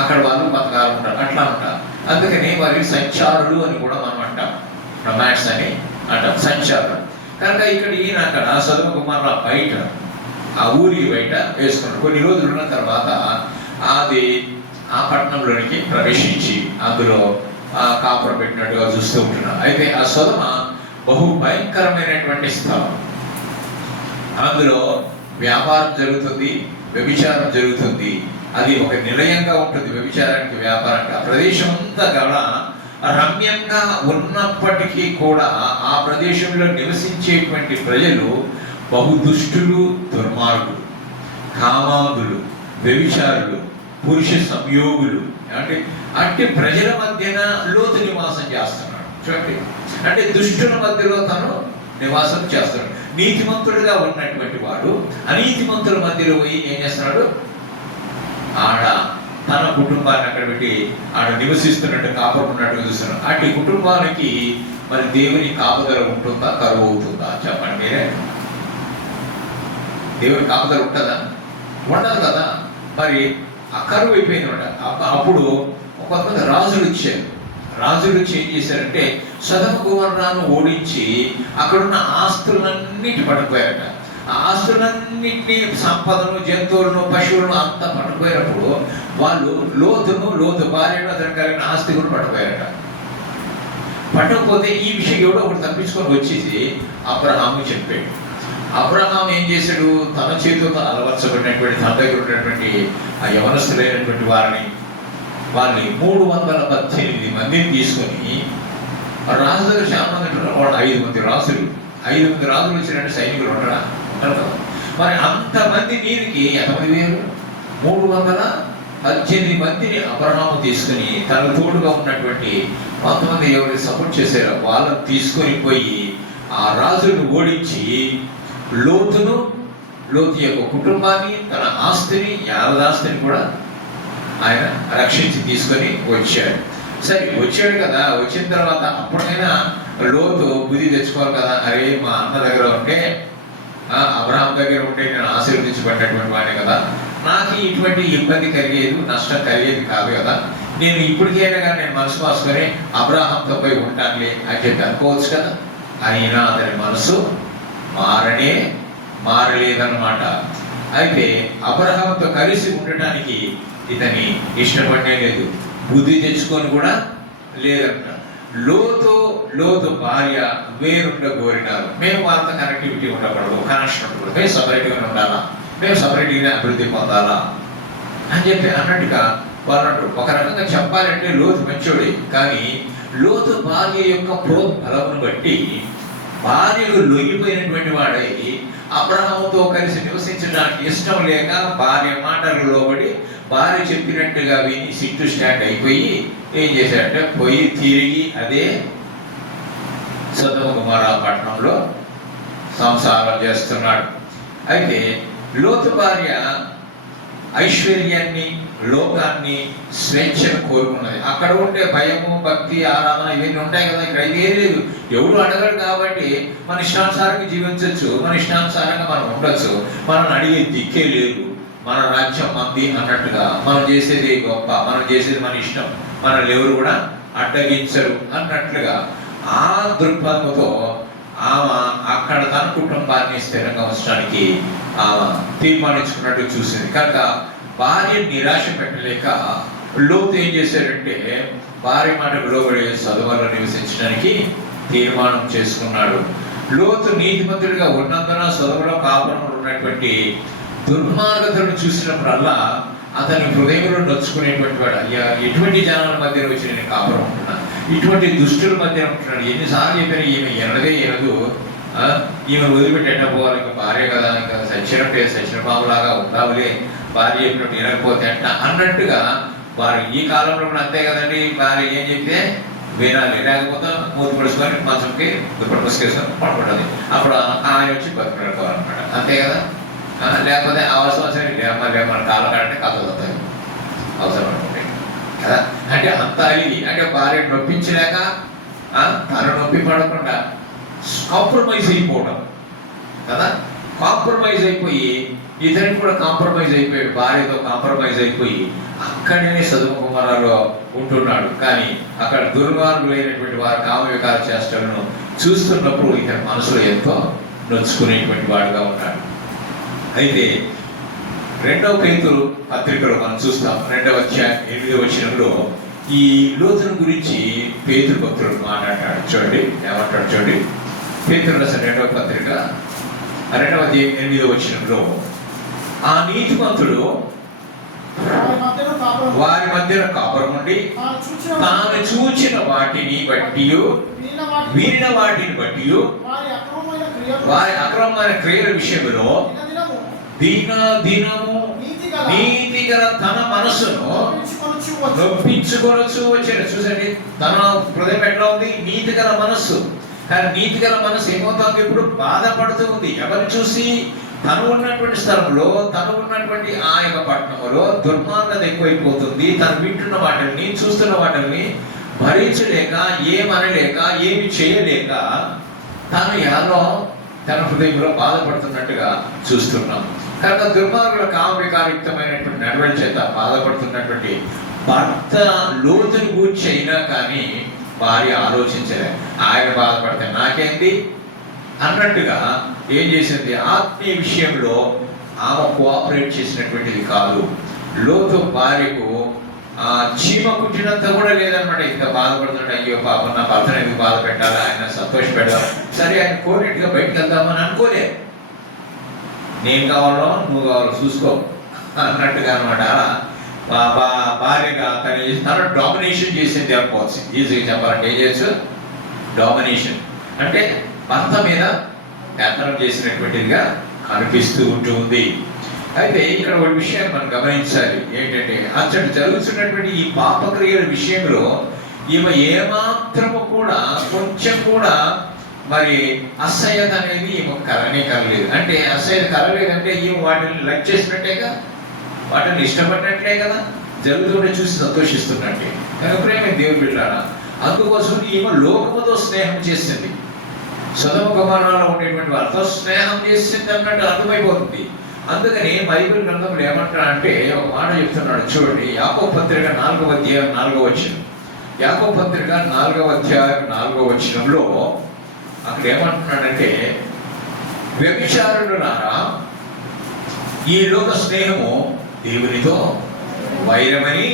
అక్కడ వాళ్ళు కొంతకాలం ఉంటారు, అట్లా ఉంటారు. అందుకని వారి సంచారులు అని కూడా మనం అంటాం, నొమాడ్స్ అని అంటాం, సంచారులు. కనుక ఇక్కడ ఈయన అక్కడ సొదొమ గొమొర్రా బయట ఆ ఊరికి బయట వేసుకున్నాడు. కొన్ని రోజులు ఉన్న తర్వాత అది ఆ పట్టణంలోనికి ప్రవేశించి అందులో కాపురం పెట్టినట్టుగా చూస్తూ ఉంటున్నాం. అయితే ఆ సొదొమ బహు భయంకరమైనటువంటి స్థలం. అందులో వ్యాపారం జరుగుతుంది, వ్యభిచారం జరుగుతుంది. అది ఒక నిలయంగా ఉంటుంది వ్యభిచారానికి, వ్యాపారానికి. ఆ ప్రదేశం అంతా కూడా రమ్యంగా ఉన్నప్పటికీ కూడా ఆ ప్రదేశంలో నివసించేటువంటి ప్రజలు బహు దుష్టులు, దుర్మార్గులు, కామాంధులు, వ్యభిచారులు, పురుష సంయోగులు. అంటే ప్రజల మధ్యన లోతు నివాసం చేస్తున్నాడు. చూడండి, అంటే దుష్టుల మధ్యలో తను నివాసం చేస్తున్నాడు. నీతిమంతుడుగా ఉన్నటువంటి వాడు అనీతిమంతుల మధ్యలో పోయి ఏం చేస్తున్నాడు? ఆడ తన కుటుంబాన్ని అక్కడ పెట్టి ఆడ నివసిస్తున్నట్టు, కాపాడుకున్నట్టుగా చూస్తున్నాడు. అటు కుటుంబానికి మరి దేవుని కాపుదల ఉంటుందా, కరువు అవుతుందా? చెప్పండి మీరే. దేవుని కాపుదల ఉంటుందా? ఉండదు కదా. మరి ఆ కరువు అయిపోయింది అనమాట. అప్పుడు కొంతమంది రాజులు ఇచ్చారు. రాజులు వచ్చి ఏం చేశారంటే సొదొమ గొమొర్రాను ఓడించి అక్కడున్న ఆస్తులన్నిటి పట్టుకుపోయారట. ఆ ఆస్తులన్నింటినీ, సంపదను, జంతువులను, పశువులను అంతా పట్టుకుపోయినప్పుడు వాళ్ళు లోతు భార్యను అతను కలిగిన ఆస్తి కూడా పట్టుకుపోయారట. పట్టకపోతే ఈ విషయం ఎవడో ఒకటి తప్పించుకొని వచ్చేసి అబ్రహాము చెప్పాడు. అబ్రహాం ఏం చేశాడు? తన చేతితో అలవర్చబడినటువంటి తన దగ్గర ఉన్నటువంటి ఆ యవనస్తులైనటువంటి వాళ్ళని 318 మందిని తీసుకొని రాజు దగ్గర చాలా మంది ఉంటారు. వాళ్ళు 5 మంది రాజులు వచ్చినట్టు సైనికులు ఉంటారా? ఉంటారు కదా. మరి అంతమంది మీదకి ఎంతమంది వేరు? 318 మందిని అబ్రహాము తీసుకుని తనకు తోడుగా ఉన్నటువంటి కొంతమంది ఎవరు సపోర్ట్ చేశారో వాళ్ళని తీసుకొని పోయి ఆ రాజును ఓడించి లోతు యొక్క కుటుంబాన్ని, తన ఆస్తిని, యావదాస్తిని కూడా ఆయన రక్షించి తీసుకొని వచ్చాడు. సరే, వచ్చాడు కదా. వచ్చిన తర్వాత అప్పుడైనా లోతు బుద్ధి తెచ్చుకోవాలి కదా. అరే, మా అన్న దగ్గర ఉంటే, అబ్రహాం దగ్గర ఉంటే నేను ఆశీర్వదించబడినటువంటి వాడిని కదా, నాకు ఇటువంటి ఇబ్బంది కలిగేది, నష్టం కలిగేది కాదు కదా. నేను ఇప్పటికైనా కానీ నేను మనసు మార్చుకొని అబ్రహాంతో పోయి ఉంటానులే అని చెప్పి అనుకోవచ్చు కదా. అయినా అతని మనసు మారలేదన్నమాట. అయితే అబ్రహాంతో కలిసి ఉండటానికి ఇతని ఇష్టపడే లేదు, బుద్ధి తెచ్చుకొని కూడా లేదంట. లోతు భార్య వేరుండ కోరినారు. మేము వాళ్ళతో కనెక్టివిటీ ఉండకూడదు, కనెక్షన్ ఉండకూడదు, మేము సపరేట్గా ఉండాలా, మేము సపరేట్గా అభివృద్ధి పొందాలా అని చెప్పి అన్నట్టుగా వాళ్ళు ఒక రకంగా చెప్పాలంటే లోతు మంచోడే. కానీ లోతు భార్య యొక్క ప్రోద్బలమును బట్టి భార్యకు లొంగిపోయినటువంటి వాడై అబ్రహాముతో కలిసి నివసించడానికి ఇష్టం లేక భార్య మాటలు లోబడి భార్య చెప్పినట్టుగా విని సిట్టు స్టాండ్ అయిపోయి ఏం చేశాడంటే పోయి తిరిగి అదే సొదొమ గొమొర్రా పట్టణంలో సంసారం చేస్తున్నాడు. అయితే లోతు భార్య ఐశ్వర్యాన్ని, లోకాన్ని, స్వేచ్ఛను కోరుకున్నది. అక్కడ ఉండే భయము, భక్తి, ఆరాధన ఇవన్నీ ఉంటాయి కదా. ఇక్కడ ఇదే లేదు. ఎవరు అడగడు కాబట్టి మన ఇష్టానుసారంగా జీవించవచ్చు, మన ఇష్టానుసారంగా మనం ఉండొచ్చు. మనల్ని అడిగే దిక్కే లేదు. మన రాజ్యం మంది అన్నట్టుగా, మనం చేసేది గొప్ప, మనం చేసేది మన ఇష్టం, మనల్ని ఎవరు కూడా అడ్డగించరు అన్నట్లుగా ఆ దృక్పథంతో ఆమె అక్కడ తన కుటుంబాన్ని స్థిరంగా ఉంచడానికి ఆమె తీర్మానించుకున్నట్టు చూసింది. కనుక భార్య నిరాశ పెట్టలేక లోతు ఏం చేశాడంటే భార్య మాటకు లోబడి సొదొమలో నివసించడానికి తీర్మానం చేసుకున్నాడు. లోతు నీతిమంతుడిగా ఉన్నందున సొదొమలో కాపురంలో ఉన్నటువంటి దుర్మార్గతను చూసినప్పుడల్లా అతని హృదయంలో నొచ్చుకునేటువంటి వాడు, అయ్యా ఎటువంటి జనాల మధ్యలో వచ్చి నేను కాపురం ఉంటున్నాను, ఇటువంటి దుష్టుల మధ్య ఉంటున్నాడు, ఎన్నిసార్లు చెప్పినా ఈమె ఎనదే ఎనదు, ఈమె వదిలిపెట్టి ఎట్టపోవాలి, ఇంకా భార్య కదా, ఇంకా సచిన పాములాగా ఉండావులే, భార్య చెప్పినట్టు వినకపోతే అంట అన్నట్టుగా వారు ఈ కాలంలో కూడా అంతే కదండి. భార్య ఏం చెప్తే వినాలి, లేకపోతే మూతి పడుచుకొని మంచంకి దుప్పటి పుసుకేసుకొని పడుకుంటుంది. అప్పుడు ఆయన వచ్చి బతుకుడుకోవాలన్నమాట, అంతే కదా. లేకపోతే అవసరం మన కాలం కాడంటే కథలు అవుతాయి అవసరం అనుకుంటే కదా. అంటే అంత అలిగి, అంటే భార్య నొప్పించలేక తను నొప్పి పడకుండా కాంప్రమైజ్ అయిపోవడం కదా. కాంప్రమైజ్ అయిపోయి ఇతనికి కూడా కాంప్రమైజ్ అయిపోయాడు, భార్యతో కాంప్రమైజ్ అయిపోయి అక్కడనే సొదొమ గొమొర్రాలో ఉంటున్నాడు. కానీ అక్కడ దుర్మార్గులైనటువంటి వారి కామ వికార చేష్టలను చూస్తున్నప్పుడు ఇతని మనసులో ఎంతో నొచ్చుకునేటువంటి వాడుగా ఉన్నాడు. అయితే 2వ పేతురు పత్రికలో మనం చూస్తాం, 2వ అధ్యాయం 8వ వచనంలో ఈ లోతును గురించి పేతురు భక్తుడు మాట్లాడాడు. చూడండి ఏమంటాడు, చూడండి. పేతురు రాసిన 2వ పత్రిక 2వ అధ్యాయం 8వ వచనంలో, ఆ నీతిమంతుడు వారి మధ్యన కాపురం ఉండి తాను చూచిన వాటిని బట్టి వినిన వాటిని బట్టి వారి అక్రమమైన క్రియల విషయంలో దినము నీతిగల తన మనసును నొప్పించుకొనొచ్చు వచ్చాడు. చూసండి, తన హృదయం ఎట్లా ఉంది, నీతిగల మనస్సు. కానీ నీతిగల మనస్సు ఏమవుతుంది, ఇప్పుడు బాధపడుతూ ఉంది. ఎవరిని చూసి? తను ఉన్నటువంటి స్థలంలో, తను ఉన్నటువంటి ఆ యొక్క పట్టణంలో దుర్మార్గత ఎక్కువైపోతుంది. తను వింటున్న వాటిని, చూస్తున్న వాటిని భరించలేక, ఏమనలేక, ఏమి చేయలేక తను ఎలా తన హృదయంలో బాధపడుతున్నట్టుగా చూస్తున్నాం. కనుక దుర్మార్గుల కామవికారయుక్తమైనటువంటి నడవడి చేత బాధపడుతున్నటువంటి భర్త లోతుని గూర్చి అయినా కానీ భార్య ఆలోచించలే. ఆయన బాధపడితే నాకేంటి అన్నట్టుగా ఏం చేసింది, ఆత్మీయ విషయంలో ఆమె కోఆపరేట్ చేసినటువంటిది కాదు. లోతు భార్యకు చీమ కుట్టినంత కూడా లేదనమాట. ఇంకా బాధపడుతుంటే, అయ్యో పాపం నా భర్తను ఎందుకు బాధ పెట్టాలి, ఆయన సంతోష పెడదాం, సరే ఆయన కోరినట్టుగా బయటకు వెళ్దామని అనుకోలే. నేను కావాలో నువ్వు కావాలో చూసుకో అన్నట్టుగా అనమాట. భార్యగా తను డామినేషన్ చేసింది అనుకోవచ్చు. ఈజీగా చెప్పాలంటే ఏం చేయొచ్చు, డామినేషన్ అంటే భర్త మీద పెత్తనం చేసినటువంటిదిగా కనిపిస్తూ ఉంటుంది. అయితే ఇక్కడ ఒక విషయాన్ని మనం గమనించాలి, ఏంటంటే అతడు జరుగుతున్నటువంటి ఈ పాపక్రియల విషయంలో ఈమె ఏమాత్రము కూడా కొంచెం కూడా మరి అసహ్యత అనేది ఈమె కలగలేదు. అంటే అసహ్యత కలగలేదంటే ఈమె వాటిని లైక్ చేసినట్టేగా, వాటిని ఇష్టపడినట్లే కదా, జరుగుతుంటే చూసి సంతోషిస్తున్నట్టే. కనుక ప్రేమ దేవుడు బిడ్డలారా, అందుకోసం ఈమె లోకముతో స్నేహం చేసింది. సొదొమ గొమొర్రాలో ఉండేటువంటి వారితో స్నేహం చేసింది అన్నట్టు అర్థమైపోతుంది. అందుకని బైబిల్ గ్రంథంలో ఏమంటాడంటే ఒక మాట చెప్తున్నాడు, చూడండి. యాకోబు పత్రిక 4వ అధ్యాయం 4వ వచనం. యాకోబు పత్రిక 4వ అధ్యాయం 4వ వచనంలో అక్కడ ఏమంటున్నాడంటే, వ్యభిచారులారా, ఈ లోక స్నేహము దేవునితో వైరమని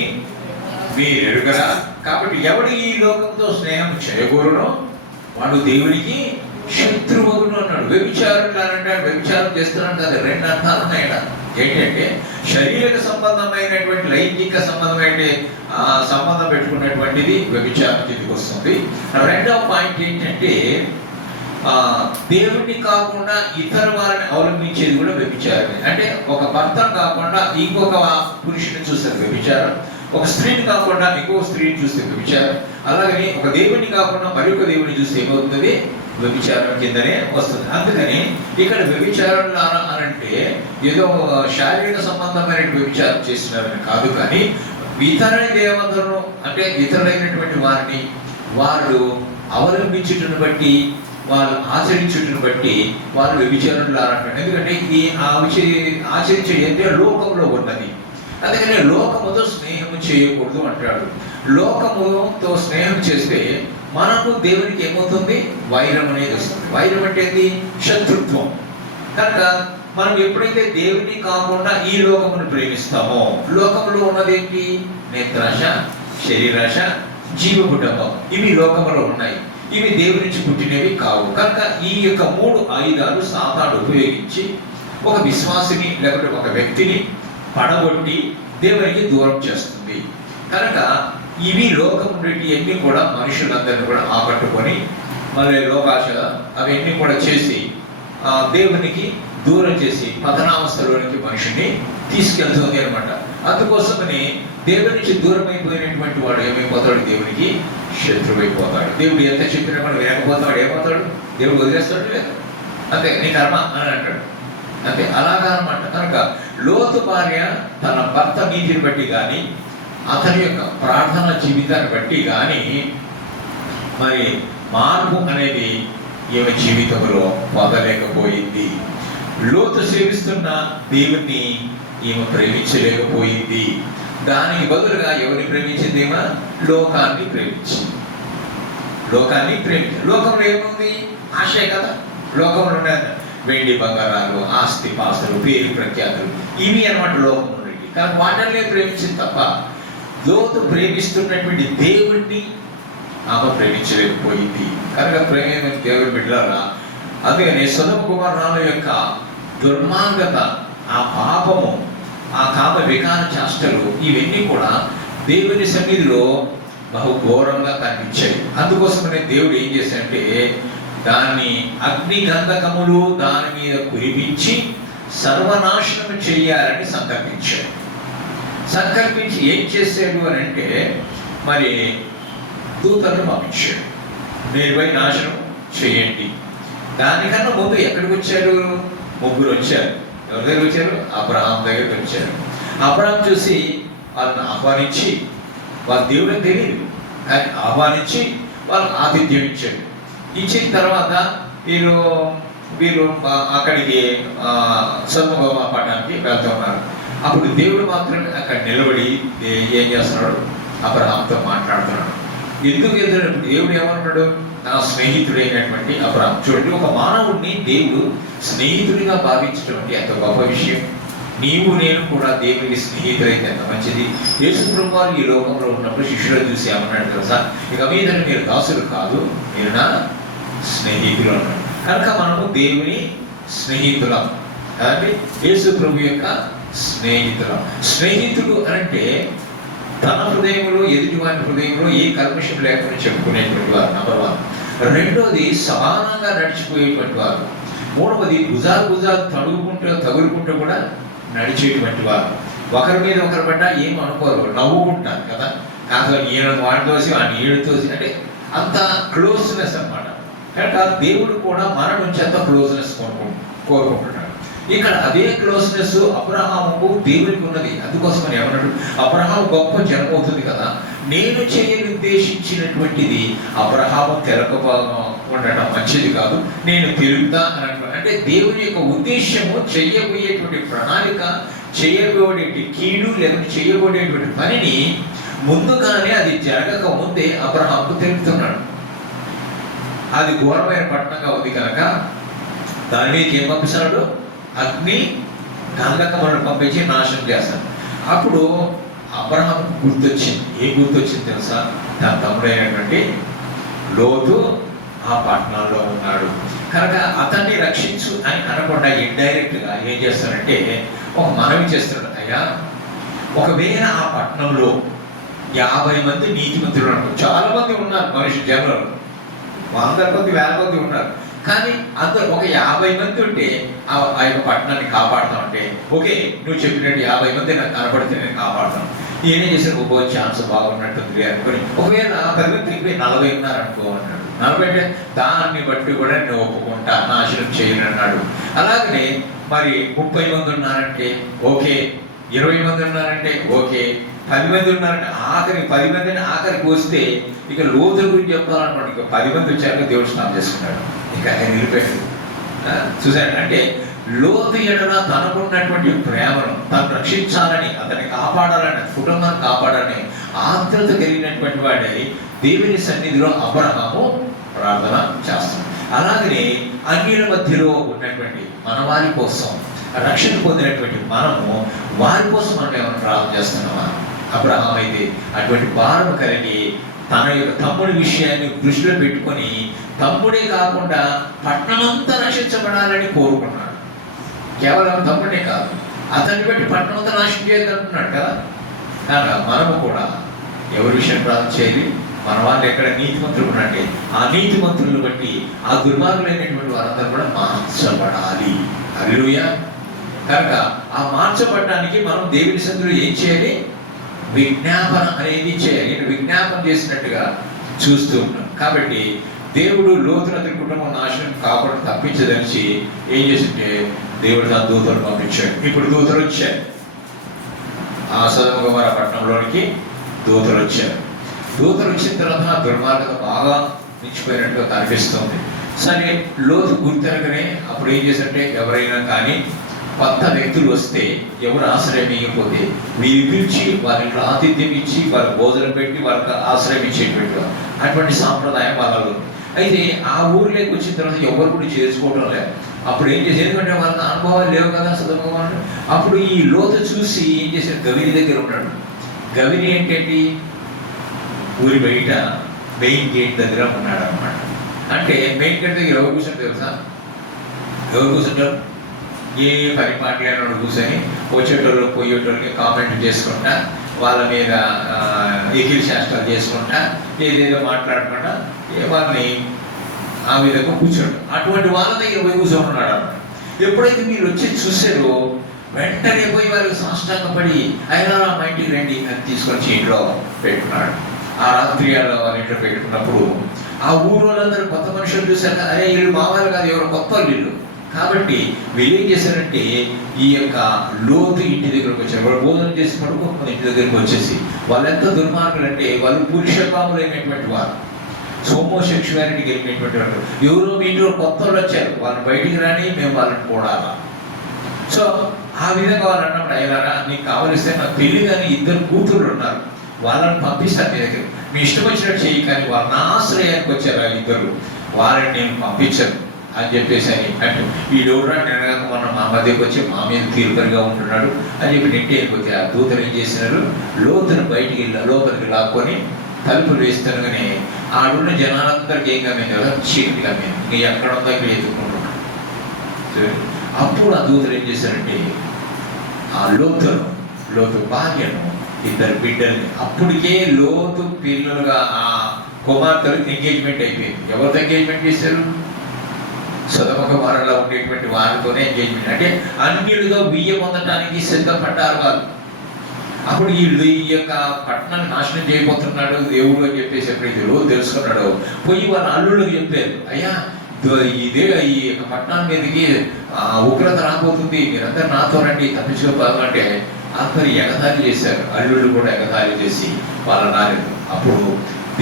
మీరు ఎరుగరా. కాబట్టి ఎవడు ఈ లోకంతో స్నేహం చేయకూడనో వాడు దేవునికి శత్రువును అన్నాడు. వ్యభిచారులారంటే వ్యభిచారం చేస్తున్నాడు కదా, 2 అర్థాలు ఉన్నాయట. ఏంటంటే శరీర సంబంధమైనటువంటి లైంగిక సంబంధమైన సంబంధం పెట్టుకున్నటువంటిది వ్యభిచారం కిందికి వస్తుంది. 2వ పాయింట్ ఏంటంటే దేవుడిని కాకుండా ఇతర వారిని అవలంబించేది కూడా వ్యభిచారమే. అంటే ఒక భర్తను కాకుండా ఇంకొక పురుషుని చూస్తే వ్యభిచారం, ఒక స్త్రీని కాకుండా ఇంకొక స్త్రీని చూస్తే వ్యభిచారం, అలాగని ఒక దేవుడిని కాకుండా మరి ఒక దేవుడిని చూస్తే ఏమవుతుంది, వ్యభిచారం కిందనే వస్తుంది. అందుకని ఇక్కడ వ్యభిచారం అని అంటే ఏదో శారీరక సంబంధమైన వ్యభిచారం చేస్తున్నారని కాదు, కానీ ఇతర దేవతలను అంటే ఇతరులైనటువంటి వారిని వాళ్ళు అవలంబించుటను బట్టి వాళ్ళు ఆచరించుటను బట్టి వాళ్ళు వ్యభిచారులు అంటారు. ఎందుకంటే ఈ ఆచరించే ఏంటంటే లోకంలో ఉన్నది. అందుకని లోకముతో స్నేహం చేయకూడదు అంటాడు. లోకముతో స్నేహం చేస్తే మనకు దేవునికి ఏమవుతుంది? వైరం అనేది వస్తుంది. వైరం అంటే ఏంటి? శత్రుత్వం. కనుక మనం ఎప్పుడైతే దేవుని కాకుండా ఈ లోకమును ప్రేమిస్తామో, లోకంలో ఉన్నదేంటి? నేత్రాశ, శరీరాశ, జీవకుటుంబం, ఇవి లోకములో ఉన్నాయి. ఇవి దేవుని నుంచి పుట్టినవి కావు. కనుక ఈ యొక్క 3 ఆయుధాలు సాతాను ఉపయోగించి ఒక విశ్వాసిని లేకపోతే ఒక వ్యక్తిని పడగొట్టి దేవునికి దూరం చేస్తుంది. కనుక ఇవి లోకం నుండి అన్ని కూడా మనుషులందరినీ కూడా ఆకట్టుకొని మళ్ళీ లోకాశ అవన్నీ కూడా చేసి దేవునికి దూరం చేసి పతనావస్థలోనికి మనిషిని తీసుకెళ్తుంది అనమాట. అందుకోసమని దేవుడి నుంచి దూరం అయిపోయినటువంటి వాడు ఏమైపోతాడు? దేవునికి శత్రువైపోతాడు. దేవుడు ఎంత చెప్పినా కూడా వినకపోతాడు. ఏమవుతాడు? దేవుడు వదిలేస్తాడు లేదు, అంతే నీ కర్మ అని అంటాడు. అంతే అలాగా అనమాట. కనుక లోతు భార్య తన భర్త నీతిని బట్టి కానీ అతని యొక్క ప్రార్థన జీవితాన్ని బట్టి కానీ మరి మార్పు అనేది ఈమె జీవితంలో పొందలేకపోయింది. లోతు సేవిస్తున్న దేవుణ్ణి ఈమె ప్రేమించలేకపోయింది. దానికి బదులుగా ఎవరిని ప్రేమించింది? ఈమె లోకాన్ని ప్రేమించింది. లోకాన్ని ప్రేమించింది. లోకంలో ఏముంది? ఆశే కదా. లోకంలో ఉన్న వెండి బంగారాలు, ఆస్తి పాస్తులు, పేరు ప్రఖ్యాతులు, ఇవి అన్నమాట లోకం నుండి. కానీ వాటినే ప్రేమించింది తప్ప లోతు ప్రేమిస్తున్నటువంటి దేవుణ్ణి ఆమె ప్రేమించలేకపోయింది. కనుక ప్రేమ దేవుని బిడ్డలారా, అందుకని సొదొమ కుమారుల యొక్క దుర్మార్గత, ఆ పాపము, ఆ కామ వికార చేష్టలు, ఇవన్నీ కూడా దేవుని సన్నిధిలో బహు ఘోరంగా కనిపించాయి. అందుకోసమనే దేవుడు ఏం చేశాడంటే దాన్ని అగ్ని గంధకములు దాని మీద కురిపించి సర్వనాశనం చేయాలని సంకల్పించాడు. సంకల్పించి ఏం చేశాడు అని అంటే మరి దూతలను పంపించాడు. మీరుపై నాశనం చేయండి. దానికన్నా ముందు ఎక్కడికి వచ్చారు? 3 వచ్చారు. ఎవరి దగ్గర వచ్చారు? అబ్రహాం దగ్గరికి వచ్చారు. అబ్రహాం చూసి వాళ్ళని ఆహ్వానించి, వాళ్ళ దేవుడికి తెలియదు కానీ ఆహ్వానించి వాళ్ళకి ఆతిథ్యం ఇచ్చాడు. ఇచ్చిన తర్వాత వీరు అక్కడికి సొదొమ పట్టణానికి వెళ్తున్నారు. అప్పుడు దేవుడు మాత్రమే అక్కడ నిలబడి ఏం చేస్తున్నాడు? అబ్రహాంతో మాట్లాడుతున్నాడు. ఎందుకు వెళ్తున్నప్పుడు దేవుడు ఏమన్నాడు? నా స్నేహితుడైనటువంటి అబ్రహాం. చూడండి, ఒక మానవుడిని దేవుడు స్నేహితుడిగా భావించడం ఎంత గొప్ప విషయం. నీవు నేను కూడా దేవునికి స్నేహితులైతే ఎంత మంచిది. యేసు ప్రభువు ఈ లోకంలో ఉన్నప్పుడు శిష్యులను చూసి ఏమన్నాడు తెలుసా? ఇక మీద మీరు దాసులు కాదు, మీరు నా స్నేహితులు అన్నాడు. కనుక మనము దేవుని స్నేహితులం కాబట్టి యేసు ప్రభు యొక్క స్నేహితులం. స్నేహితుడు అంటే తన హృదయంలో ఎదుటివారి హృదయంలో ఏ కల్మషం లేకుండా చెప్పుకునేటువంటి వారు నంబర్ 1. రెండోది సమానంగా నడిచిపోయేటువంటి వారు. మూడవది భుజాలు తగులుకుంటూ కూడా నడిచేటువంటి వారు. ఒకరి మీద ఒకరు పడ్డా ఏం అనుకోరు, నవ్వుకుంటారు కదా. కాదు ఈయన వాడి తోసి వాడిని ఈడు తోసి అంటే అంత క్లోజ్నెస్ అన్నమాట. కనుక దేవుడు కూడా మన నుంచి అంత క్లోజ్నెస్ కోరుకుంటున్నాడు. ఇక్కడ అదే క్లోజ్నెస్ అబ్రహాముకు దేవునికి ఉన్నది. అందుకోసమని ఏమన్నాడు? అబ్రహాము గొప్ప జనం అవుతుంది కదా, నేను ఉద్దేశించినటువంటిది అబ్రహాము ఉండటం మంచిది కాదు, నేను తిరుగుతా అని అంటున్నాను. అంటే దేవుని యొక్క ఉద్దేశము చేయబోయేటువంటి ప్రణాళిక, చేయబోయేటువంటి కీడు లేకపోతే చేయబోయేటువంటి పనిని ముందుగానే అది జరగక ముందే అబ్రహాముకు తెలుపుతున్నాడు. అది ఘోరమైన పట్టణంగా ఉంది కనుక దాని మీద ఏం పంపిస్తాడు? అగ్ని గంధకములను పంపించి నాశనం చేస్తాడు. అప్పుడు అబ్రహాం గుర్తొచ్చింది. ఏం గుర్తొచ్చింది తెలుసా? తన తమ్ముడైనటువంటి లోతు ఆ పట్టణంలో ఉన్నాడు కనుక అతన్ని రక్షించు అని అనకుండా ఇండైరెక్ట్గా ఏం చేస్తాడంటే ఒక మనవి చేస్తాడు. అయ్యా, ఒకవేళ ఆ పట్టణంలో 50 మంది నీతిమంతులు ఉన్నారు. చాలా మంది ఉన్నారు, మనిషి జనంలో 100 మంది 1000 మంది ఉన్నారు. కానీ అందరూ ఒక 50 మంది ఉంటే ఆ యొక్క పట్టణాన్ని కాపాడుతామంటే ఓకే, నువ్వు చెప్పినట్టు 50 మంది నాకు కనపడితే నేను కాపాడుతాను. నేనేం చేశాను? ఒక్కో ఛాన్స్ బాగున్నట్టుంది అనుకుని ఒకవేళ 10 మంది 40 ఉన్నారు అనుకో అన్నాడు. 40 అంటే దాన్ని బట్టి కూడా నేను ఒప్పుకుంటా, నాశనం చేయను అన్నాడు. అలాగనే మరి 30 మంది ఉన్నారంటే ఓకే, 20 మంది ఉన్నారంటే ఓకే, 10 మంది ఉన్నారంటే ఆఖరి 10 మందిని ఆఖరికి వస్తే ఇక లోతు గురించి చెప్పాలన్నమాట. ఇక 10 మంది వచ్చాక దేవుడు స్నానం చేసుకున్నాడు. ఇక ఆయన నిలిపాడు. చూసాడు అంటే లోతు ఎడల తనకున్నటువంటి ప్రేమను తను రక్షించాలని, అతన్ని కాపాడాలని, కుటుంబాన్ని కాపాడాలని ఆత్రుత కలిగినటువంటి వాడే దేవుని సన్నిధిలో అబ్రహాము ప్రార్థన చేస్తాడు. అలాగనే అన్యుల మధ్యలో ఉన్నటువంటి మన వారి కోసం రక్షణ పొందినటువంటి మనము వారి కోసం మనం ఏమైనా ప్రార్థన చేస్తున్నామా? అబ్రహాం అయితే అటువంటి భారం కలిగి తన యొక్క తమ్ముడి విషయాన్ని దృష్టిలో పెట్టుకొని తమ్ముడే కాకుండా పట్టణమంతా రక్షించబడాలని కోరుకున్నాడు. కేవలం తమ్ముడే కాదు, అతన్ని బట్టి పట్టణమంతా నాశనం చేయాలనుకున్నాడు కదా. కనుక మనము కూడా ఎవరి విషయం ప్రార్థన చేయాలి? మన వాళ్ళు ఎక్కడ నీతిమంతులు ఉన్నట్టే ఆ నీతిమంతులను బట్టి ఆ దుర్మార్గులైనటువంటి వారందరూ కూడా మార్చబడాలి. హల్లెలూయా. కనుక ఆ మార్చబడడానికి మనం దేవుని సన్నిధిలో ఏం చేయాలి? విజ్ఞాపన అనేది చేయాలి. విజ్ఞాపన చేసినట్టుగా చూస్తూ ఉంటాం. కాబట్టి దేవుడు లోతున అతని కుటుంబం నాశనం కాకుండా తప్పించదలిచి ఏం చేసింటే దేవుడు తన దూతలు పంపించాడు. ఇప్పుడు దూతలు వచ్చారు. ఆ సొదొమ గొమొర్రా పట్టణంలోనికి దూతలు వచ్చారు. దూతలు వచ్చిన తర్వాత దుర్మార్గత బాగా మించిపోయినట్టుగా కనిపిస్తుంది. సరే, లోతు గుర్తెరగనే అప్పుడు ఏం చేశారంటే ఎవరైనా కానీ కొత్త వ్యక్తులు వస్తే ఎవరు ఆశ్రయం ఇవ్వకపోతే వీరు పిలిచి వారికి ఆతిథ్యం ఇచ్చి వారికి భోజనం పెట్టి వారికి ఆశ్రయం ఇచ్చేటువంటి అటువంటి సాంప్రదాయం వాళ్ళలో. అయితే ఆ ఊర్లోకి వచ్చిన తర్వాత ఎవరు కూడా చేసుకోవడం లేదు. అప్పుడు ఏం చేసి, ఎందుకంటే వాళ్ళకి అనుభవాలు లేవు కదా చదువుకోవాలి. అప్పుడు ఈ లోతు చూసి ఏం చేశారు? గవిని దగ్గర ఉన్నాడు. గవిని ఏంటంటే ఊరి బయట మెయిన్ గేట్ దగ్గర ఉన్నాడు అనమాట. అంటే మెయిన్ గేట్ దగ్గర ఎవరు కూర్చుంటారు తెలుసా? ఎవరు కూర్చుంటారు? ఏ పరిపాటి అని కూర్చొని వచ్చేటోళ్ళు పోయేటోళ్ళకి కామెంట్ చేసుకుంటా, వాళ్ళ మీద ఎగిరి శాస్త్రాలు చేసుకుంటా, ఏదేదో మాట్లాడకుండా వాళ్ళని ఆ విధంగా కూర్చోడు. అటువంటి వాళ్ళ దగ్గర పోయి కూర్చోనున్నాడు అన్నమాట. ఎప్పుడైతే మీరు వచ్చి చూసారో వెంటనే పోయి వాళ్ళకి సాష్టాంగపడి అయినా మా ఇంటికి రండి అని తీసుకొచ్చి ఇంట్లో పెట్టుకున్నాడు. ఆ రాత్రి వాళ్ళ ఇంట్లో పెట్టుకున్నప్పుడు ఆ ఊరు వాళ్ళందరూ కొత్త మనుషులు చూశారు. అరే వీళ్ళు మామూలు కాదు, ఎవరు కొత్త వీళ్ళు. కాబట్టి వీళ్ళు ఏం చేశారంటే ఈ యొక్క లోతు ఇంటి దగ్గరకు వచ్చారు. వాళ్ళు భోజనం చేసి పడుకోకుండా ఇంటి దగ్గరికి వచ్చేసి వాళ్ళు ఎంత దుర్మార్గులు అంటే వాళ్ళు పురుషకాములైనటువంటి వారు, హోమోసెక్షువాలిటీకి వెళ్ళినటువంటి వారు. ఎవరో మీ ఇంట్లో కొత్త వాళ్ళు వచ్చారు, వాళ్ళు బయటికి రాని మేము వాళ్ళని కూడాలా. సో ఆ విధంగా వాళ్ళు అన్నప్పుడు అయ్యారా నీకు కావలిస్తే నాకు పెళ్లి కానీ 2 కూతుళ్ళు ఉన్నారు, వాళ్ళని పంపిస్తాను మీ దగ్గర, మీ ఇష్టం వచ్చినట్టు చెయ్యి, కానీ వాళ్ళ ఆశ్రయానికి వచ్చారు ఆ 2, వాళ్ళని నేను పంపించను అని చెప్పేసి అని అంటే వీడు ఎవరా నిన్నగా మొన్న మా మధ్యకి వచ్చి మా మీద తీర్పరిగా ఉంటున్నాడు అని చెప్పి నెట్టి వెళ్ళిపోతే ఆ దూతలు ఏం చేసినారు? లోతును బయటికి లోపలికి లాక్కొని తలుపులు వేస్తానుగానే ఆడున్న జనాలందరికీ ఏం కమ్మింది కదా? చీకటి కమ్మింది. ఇంక ఎక్కడ ఉందో ఇక్కడ ఎత్తుకుంటున్నాడు. అప్పుడు ఆ దూతలు ఏం చేశారంటే ఆ లోతు భార్యను 2 బిడ్డల్ని, అప్పటికే లోతు పిల్లలుగా ఆ కుమార్తెలకు ఎంగేజ్మెంట్ అయిపోయింది. ఎవరితో ఎంగేజ్మెంట్ చేశారు? సొదొమ గొమొర్రాలో ఉండేటువంటి వారితోనే ఎంగేజ్మెంట్. అంటే అన్యులుగా బియ్య పొందటానికి సిద్ధపడ్డారు వాళ్ళు. అప్పుడు వీళ్ళు ఈ యొక్క పట్టణాన్ని నాశనం చేయబోతున్నాడు దేవుడు అని చెప్పేసి ఎప్పుడైతే రోజు తెలుసుకున్నాడో పోయి వాళ్ళ అల్లుళ్ళకి చెప్పారు, అయ్యా ఇదే ఈ యొక్క పట్టణం మీదకి ఉగ్రత రాబోతుంది, మీరందరూ నాతో రండి తప్పించుకోవాలంటే అందరు ఎగతాళి చేశారు. అల్లుళ్ళు కూడా ఎగతాళి చేసి వాళ్ళ రాలేదు. అప్పుడు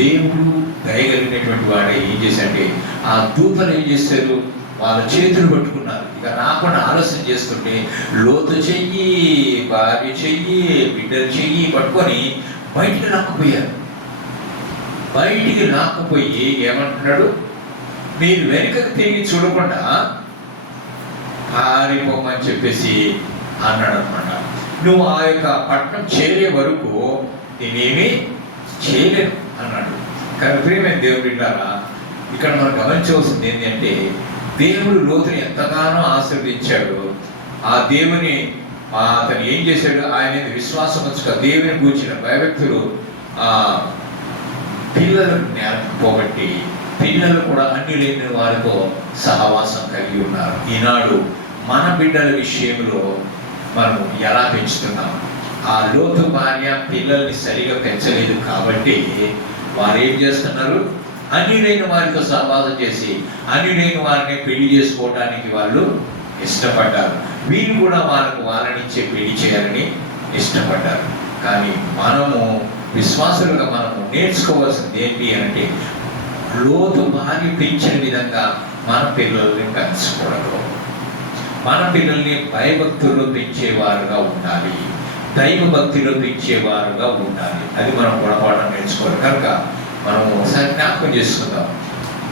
దేవుడు దయగలిగినటువంటి వాడే ఏం చేశాడంటే ఆ దూతలు ఏం చేశారు? వాళ్ళ చేతులు పట్టుకున్నారు. ఇక రాకుండా ఆలస్యం చేస్తుంటే లోతు చెయ్యి, భార్య చెయ్యి, బిడ్డలు చెయ్యి పట్టుకొని బయటికి లాక్కుపోయారు. బయటికి లాక్కుపోయి ఏమంటున్నాడు? మీరు వెనుకకు తిరిగి చూడకుండా పారిపోమని చెప్పేసి అన్నాడు అనమాట. నువ్వు ఆ యొక్క పట్టణం చేరే వరకు నేనేమీ చేయలేను అన్నాడు. కానీ ప్రియమైన దేవుడు బిడ్డలారా, ఇక్కడ మనం గమనించవలసింది ఏంటంటే దేవుడు లోతుని ఎంతగానో ఆశీర్వదించాడు. ఆ దేవుని అతను ఏం చేశాడు? ఆయన విశ్వాసం వచ్చుక దేవుని కూర్చిన భయభక్తులు పిల్లలకు నేర్పబట్టి పిల్లలు కూడా అన్ని లేని వారితో సహవాసం కలిగి ఉన్నారు. ఈనాడు మన బిడ్డల విషయంలో మనం ఎలా పెంచుతున్నాం? ఆ లోతు భార్య పిల్లల్ని సరిగా పెంచలేదు కాబట్టి వారు ఏం చేస్తున్నారు? అన్యులైన వారితో సహవాసం చేసి అన్యులైన వారిని పెళ్లి చేసుకోవడానికి వాళ్ళు ఇష్టపడ్డారు. వీళ్ళు కూడా వాళ్ళనిచ్చే పెళ్లి చేయాలని ఇష్టపడ్డారు. కానీ మనము విశ్వాసులుగా మనము నేర్చుకోవాల్సింది ఏంటి అంటే లోతు భార్య పెంచిన విధంగా మన పిల్లల్ని పెంచకూడదు. మన పిల్లల్ని భయభక్తులు పెంచేవారుగా ఉండాలి, దైవ భక్తిలో పెంచేవారుగా ఉండాలి. అది మనం గుణపాఠం నేర్చుకోవాలి. కనుక మనం ఒకసారి జ్ఞాపకం చేసుకుందాం,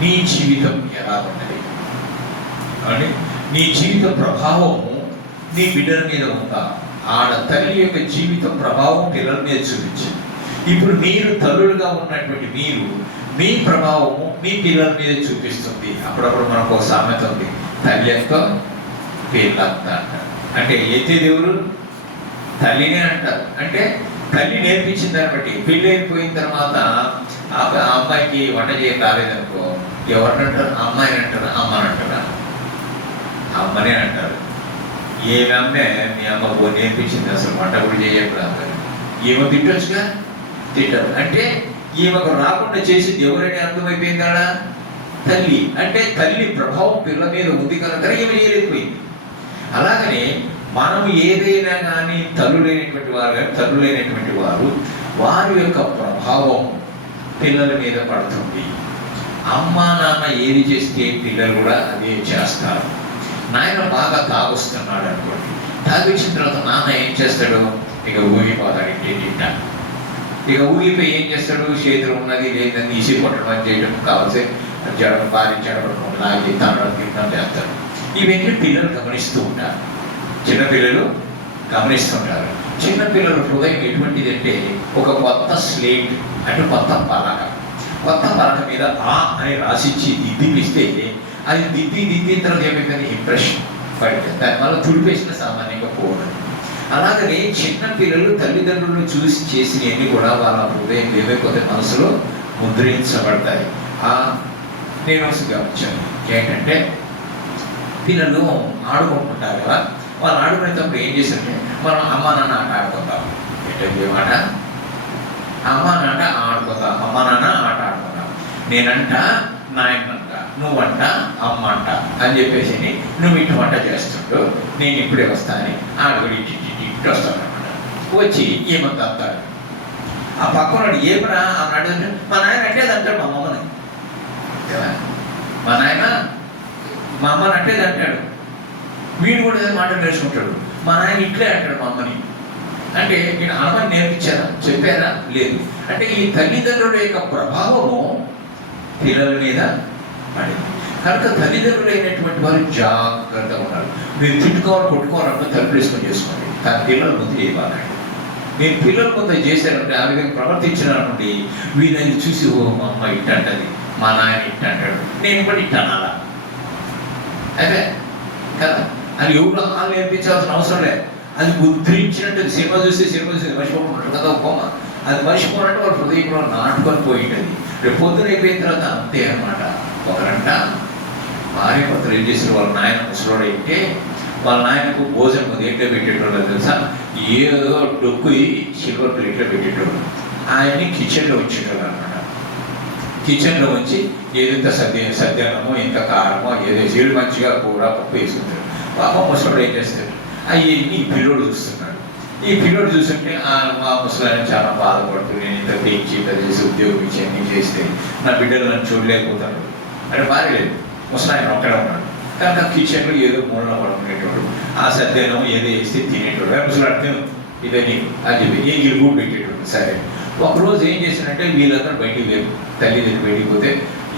నీ జీవితం ఎలా ఉన్నది అని. నీ జీవిత ప్రభావము నీ బిడ్డల మీద ఉందా? ఆడ తల్లి యొక్క జీవిత ప్రభావం పిల్లల మీద చూపించింది. ఇప్పుడు మీరు తల్లులుగా ఉన్నటువంటి మీరు మీ ప్రభావము మీ పిల్లల మీద చూపిస్తుంది. అప్పుడప్పుడు మనకు ఒక సామెత ఉంది, తల్లి ఎంత పిల్లంత అంటారు. అంటే అయితే దేవుడు తల్లినే అంటారు. అంటే తల్లి నేర్పించిన దాన్ని బట్టి పెళ్ళి అయిపోయిన తర్వాత ఆ అమ్మాయికి వంట చేయ రాలేదనుకో, ఎవరినంటారు? అమ్మాయిని అంటారా, అమ్మని అంటారా? అమ్మనే అంటారు. ఏమమ్మే మీ అమ్మ నేర్పించింది, అసలు వంట కూడా చేయకుండా ఏమో తిట్టొచ్చుగా, తిట్టరు. అంటే ఈమెకు రాకుండా చేసింది ఎవరైనా అర్థమైపోయిందా? తల్లి. అంటే తల్లి ప్రభావం పిల్లల మీద ఉంది కనుక ఏమి చేయలేకపోయింది. అలాగనే మనం ఏదైనా కానీ తల్లులైనటువంటి వారు వారి యొక్క ప్రభావం పిల్లల మీద పడుతుంది. అమ్మ నాన్న ఏది చేస్తే పిల్లలు కూడా అదే చేస్తారు. నాయన బాగా తాగొస్తున్నాడు అనుకోండి, తాగొచ్చిన తర్వాత నాన్న ఏం చేస్తాడు? ఇక ఊగిపోతాడు, ఇంటి తింటా. ఇక ఊగిపోయి ఏం చేస్తాడు? చేతులు ఉన్నది లేదని ఈసీ కొట్టడం చేయడం కావాల్సి జడడం బాధించడం లాగి తనడం తిట్టడం చేస్తాడు. ఇవన్నీ పిల్లలు గమనిస్తూ ఉంటారు, చిన్నపిల్లలు గమనిస్తుంటారు. చిన్నపిల్లల హృదయం ఎటువంటిది అంటే ఒక కొత్త స్లేట్, అంటే కొత్త పలక మీద ఆ అని రాసిచ్చి దిద్దిపిస్తే అది దిద్దిన తర్వాత ఏమైందని ఇంప్రెషన్ పడుతుంది. దానివల్ల తుడిపేసిన సామాన్యంగా పోవడం. అలాగనే చిన్న పిల్లలు తల్లిదండ్రులను చూసి చేసినవన్నీ కూడా వాళ్ళ హృదయం ఏమైపోతే మనసులో ముద్రించబడతాయి. నేను గమనించాను ఏంటంటే, పిల్లలు ఆడుకుంటుంటారు కదా, వాళ్ళు ఆడుకునేటప్పుడు ఏం చేశారంటే, మనం అమ్మ నాన్న ఆట ఆడుకుంటాం. ఏంటంటే మాట అమ్మ నాన్న ఆడుకుందాం, అమ్మ నాన్న ఆట ఆడుకుందాం. నేనంట నాయనంట, నువ్వంట అమ్మ అంట అని చెప్పేసి నువ్వు ఇటు వంట చేస్తుంటూ నేను ఇప్పుడే వస్తాను ఆడుకుని ఇటు వస్తాను అనమాట. వచ్చి ఏమంత అంటాడు, ఆ పక్కన ఏమరా అన్నాడు. మా నాయన అంటే అంటాడు మా అమ్మని కదా, మా నాయన మా అమ్మని అంటే అంటాడు. వీడు కూడా ఏదో మాట నేర్చుకుంటాడు, మా నాయన ఇట్లే అంటాడు మా అమ్మని. అంటే నేను అమ్మని నేర్పించారా, చెప్పారా? లేదు. అంటే ఈ తల్లిదండ్రుల యొక్క ప్రభావము పిల్లల మీద పడింది. కనుక తల్లిదండ్రులైనటువంటి వారు జాగ్రత్తగా ఉన్నారు. మీరు తిట్టుకోవాలి కొట్టుకోవాలంటే తలుపులు వేసుకొని చేసుకోండి, కానీ పిల్లల ముందు చేయబాలండి. నేను పిల్లల ముందు చేశానంటే ఆ విధంగా ప్రవర్తించినటువంటి వీళ్ళని చూసి ఓ మా అమ్మ ఇట్టంటది, మా నాయన ఇట్టంటాడు, నేను కూడా ఇట్టనాలా అయితే కదా. అది ఎవరు వాళ్ళు నేర్పించాల్సిన అవసరం లేదు. అది ముద్రించినట్టు సినిమా చూసి మర్చిపోకుంటారు కదా ఒక బొమ్మ. అది మర్చిపోయినట్టు వాళ్ళ హృదయంలో నాటుకొని పోయింటది. రేపు పొద్దున అయిపోయిన తర్వాత అంతే అనమాట. ఒకరంట భార్య భర్తలు ఏం చేశారు, వాళ్ళ నాయన ముసలోడు అయితే వాళ్ళ నాయనకు భోజనం ముందు ఏంటో పెట్టేటోళ్ళు తెలుసా, ఏదో డొక్కు సిల్వర్ ప్లేట్లో పెట్టేటోళ్ళు. ఆయన్ని కిచెన్లో వచ్చేటోళ్ళు అనమాట. కిచెన్లో వచ్చి ఏదైతే సద్యానమో ఇంత కారమో ఏదో ఏడు మంచిగా కూర పప్పు వేసుకుంటాడు. పాప ముసలోడు ఏం చేస్తాడు, ఈ పిల్లోడు చూస్తున్నాడు. ఈ పిల్లోడు చూస్తుంటే మా ముసలాన్ని చాలా బాధపడుతూ, నేను ఇంత పెంచి ఇంత చేసి ఉద్యోగం ఇచ్చి అన్నీ చేస్తే నా బిడ్డలు నన్ను చూడలేకపోతాడు అంటే భార్య లేదు, ముసలాయన ఒక్కడే ఉన్నాడు. కనుక కిచెన్లో ఏదో మూలలో పడుకునేటోడు, ఆ సద్యానం ఏదో వేస్తే తినేటోడు. ముసలాడితే ఇదే నీకు అని చెప్పి ఏ గిలుగు పెట్టేటోడు. సరే, ఒకరోజు ఏం చేశాడంటే వీళ్ళందరూ బయటికి లేరు, తల్లిదండ్రులు బయటికి పోతే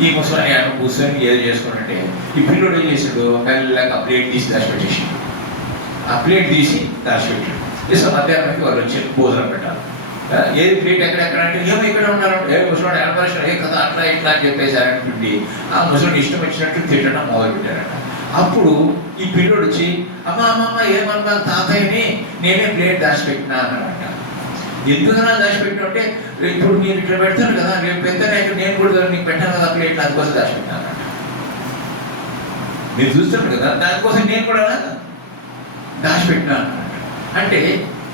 ఈ ముసలాన్ని ఆయన కూర్చొని ఏదో చేసుకున్నట్టే ఈ పిల్లోడు ఏం చేశాడు, మెల్లగా ఆ ప్లేట్ తీసి దాచిపెట్టేసాడు. ఆ ప్లేట్ తీసి దాచిపెట్టాడు. ఇసలు మధ్యాహ్నానికి వాళ్ళు వచ్చి భోజనం పెట్టాలి. ఏది ప్లేట్ ఎక్కడెక్కడ అంటే ఏమో ఇక్కడ ఉన్నారు, ఏ ముసలాడు ఏర్పరిచిన ఏ కదా అట్లా ఇట్లా అని చెప్పేసారంటుండి ఆ ముసలాడు ఇష్టం వచ్చినట్టు తిట్టడం మొదలు పెట్టారట. అప్పుడు ఈ పిల్లోడు వచ్చి అమ్మ ఏమన్నా తాతయ్యని నేనే ప్లేట్ దాచిపెట్టినా అన్నాడట. ఎందుకన్నా దాచిపెట్టిన అంటే, ఇప్పుడు నేను ఇట్లా పెడతాను కదా, రేపు పెద్దనే నేను కూడా నీకు పెట్టాను కదా ప్లేట్, దానికోసం దాచిపెట్టినా అన్నమాట. మీరు చూస్తాను కదా, దానికోసం నేను కూడా దాచిపెట్టినా అన్నమాట. అంటే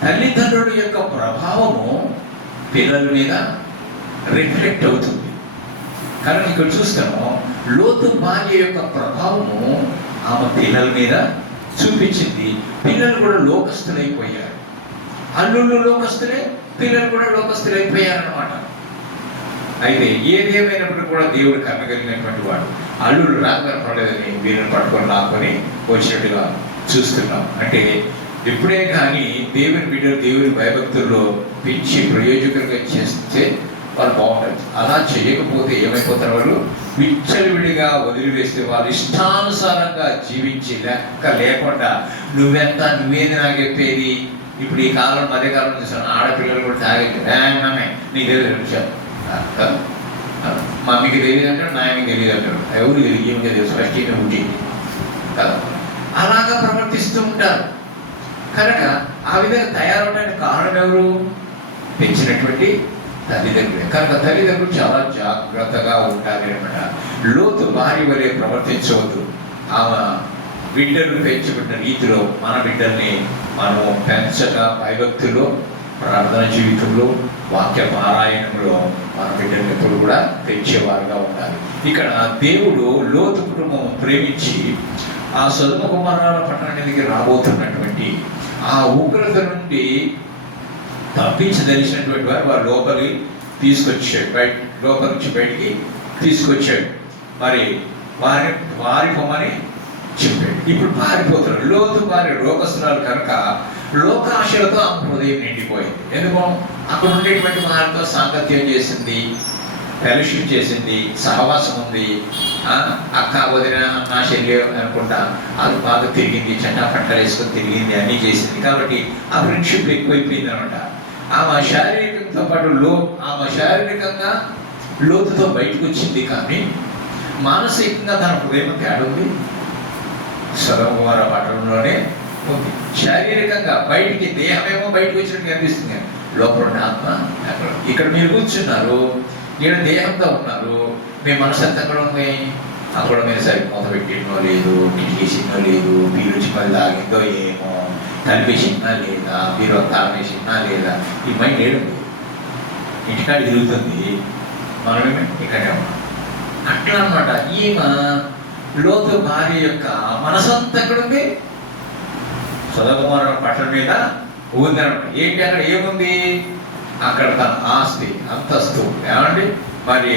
తల్లిదండ్రుల యొక్క ప్రభావము పిల్లల మీద రిఫ్లెక్ట్ అవుతుంది. కనుక ఇక్కడ చూస్తాము, లోతు భార్య యొక్క ప్రభావము ఆమె పిల్లల మీద చూపించింది. పిల్లలు కూడా లోకస్తులైపోయారు. అల్లుళ్ళు లోకస్తులే, పిల్లలు కూడా లోకస్తులైపోయారన్నమాట. అయితే ఏదేమైనప్పుడు కూడా దేవుడు కనగలిగినటువంటి వాడు. అల్లుడు రాకనపడలేదని వీరిని పట్టుకొని లాక్కొని వచ్చినట్టుగా చూస్తున్నాం. అంటే ఎప్పుడే కానీ దేవుని బిడ్డలు దేవుని భయభక్తుల్లో పెంచి ప్రయోజకులుగా చేస్తే వాళ్ళు బాగుంటుంది. అలా చేయకపోతే ఏమైపోతారు, వాళ్ళు విచ్చలవిడిగా వదిలివేస్తే వాళ్ళు ఇష్టానుసారంగా జీవించి లెక్క లేకుండా నువ్వేది నాకు చెప్పేది. ఇప్పుడు ఈ కాలం మధ్యకాలం చూసాను, ఆడపిల్లలు కూడా తాగేది నీకు తెలియదు విషయం, మమ్మీకి తెలియదు అంటాడు, నాయనకి తెలియదు అంటాడు, ఎవరు తెలియదు, ఏమి తెలియదు, ఫస్ట్ ఏమి పుట్టింది కదా. అలాగా ప్రవర్తిస్తూ ఉంటారు. కనుక ఆ విధంగా తయారవడానికి కారణం ఎవరు? పెంచినటువంటి తల్లిదండ్రులే. కనుక తల్లిదండ్రులు చాలా జాగ్రత్తగా ఉండాలి అనమాట. లోతు భార్య వలె ప్రవర్తించవద్దు. ఆమె బిడ్డలు పెంచుకున్న రీతిలో మన బిడ్డల్ని మనము పెంచగా భయభక్తిలో, ప్రార్థన జీవితంలో, వాక్య పారాయణంలో మన బిడ్డల్ని ఎప్పుడు కూడా పెంచేవారుగా ఉండాలి. ఇక్కడ దేవుడు లోతు కుటుంబం ప్రేమించి ఆ సొదొమ కుమారాల పట్టణానికి రాబోతున్నటువంటి ఆ ఉగ్రత నుండి తప్పించదలిసినటువంటి వారు లోపలికి తీసుకొచ్చాడు, లోపల నుంచి బయటికి తీసుకొచ్చాడు. మరి వారి పొమ్మని చెప్పాడు. ఇప్పుడు పారిపోతున్నాడు. లోతు భార్య లోకస్తురాలు కనుక లోకాశలతో ఆమె హృదయం నిండిపోయింది. ఎందుకో అక్కడ ఉండేటువంటి వారితో సాంగత్యం చేసింది, ఫెలోషిప్ చేసింది, సహవాసం ఉంది. అక్క వదిన అన్న చెల్లి అనుకుంటా అది బాగా తిరిగింది, చెండా పట్టలు వేసుకొని తిరిగింది, అన్నీ చేసింది. కాబట్టి ఆ ఫ్రెండ్షిప్ ఎక్కువైపోయింది అనమాట. ఆమె శారీరకంతో పాటు ఆమె శారీరకంగా లోతుతో బయటకు వచ్చింది, కానీ మానసికంగా తన హృదయం తేడుంది. సొదొమ కుమార పట్టణంలోనే ఉంది. శారీరకంగా బయటికి దేహమేమో బయటకు వచ్చినట్టు కనిపిస్తుంది, లోపల ఉన్న ఆత్మ అక్కడ. ఇక్కడ మీరు కూర్చున్నారు, ఇక్కడ దేహంతో ఉన్నారు, మీ మనసు ఎంత అక్కడ ఉంది? అక్కడ మీరు సరి మూత పెట్టినో లేదు, కిటికీ చిన్నో లేదు, బీరు చిన్నది తాగిందో ఏమో, తలిపి చిన్న లేదా, బీరు తాగే చిన్న లేదా, ఈ మైండ్ ఏడు ఇంటికాడ తిరుగుతుంది, మనమేమే ఇక్కడే ఉన్నాం. అట్లా అనమాట. ఈమె లోతు భార్య యొక్క మనసంతా ఎక్కడుంది? సొదొమ కుమార పట్టణం మీద ఉందనమాట. ఏంటి అక్కడ ఏముంది? అక్కడ తన ఆస్తి, అంతస్తు, ఏమండి మరి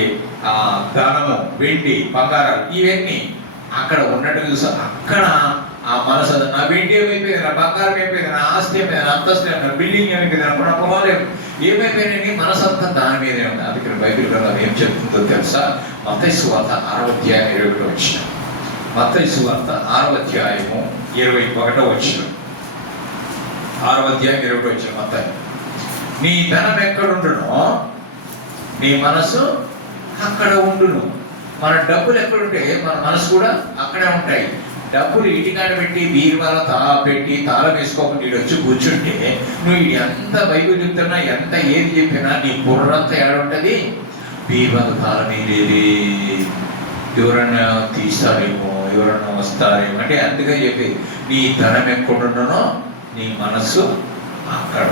ఆ ధనము, వెండి, బంగారాలు ఇవన్నీ అక్కడ ఉన్నట్టు చూసా. అక్కడ ఆ మనసు, నా వెండి ఏమైపోయింది, నా బంగారం ఏమైపోయింది, నా ఆస్తి ఏమైంది, నా అంతస్తు ఏమైనా, బిల్డింగ్ ఏమైపోయింది, నా పొలాలు ఏమైపోయినాయి, మనసు అంతా దాని మీదే ఉంది. అందుకని బైబిల్ గ్రంథం ఏం చెప్తుందో తెలుసా? మత్తయి సువార్త 6వ అధ్యాయం 21వ వచనం. మత్తయి సువార్త 6వ అధ్యాయము 21వ వచనం. 6వ అధ్యాయం 21వ వచనం. మత్తయి, నీ ధనం ఎక్కడుండునో నీ మనసు అక్కడ ఉండును. మన డబ్బులు ఎక్కడుంటే మన మనసు కూడా అక్కడే ఉంటాయి. డబ్బులు ఇంటికాడ పెట్టి బీరువాల పెట్టి తాళం వేసుకోకుండా నీడు వచ్చి కూర్చుంటే నువ్వు ఎంత బైబిల్ చెప్తున్నా, ఎంత ఏది చెప్పినా నీ బుర్రంతా ఏడుంటుంది? బీరువాల తాళమే లేదే, ఎవరన్నా తీస్తారేమో, ఎవరన్నా వస్తారేమో అంటే. అందుకని చెప్పి నీ ధనం ఎక్కడుండనో నీ మనస్సు అక్కడ.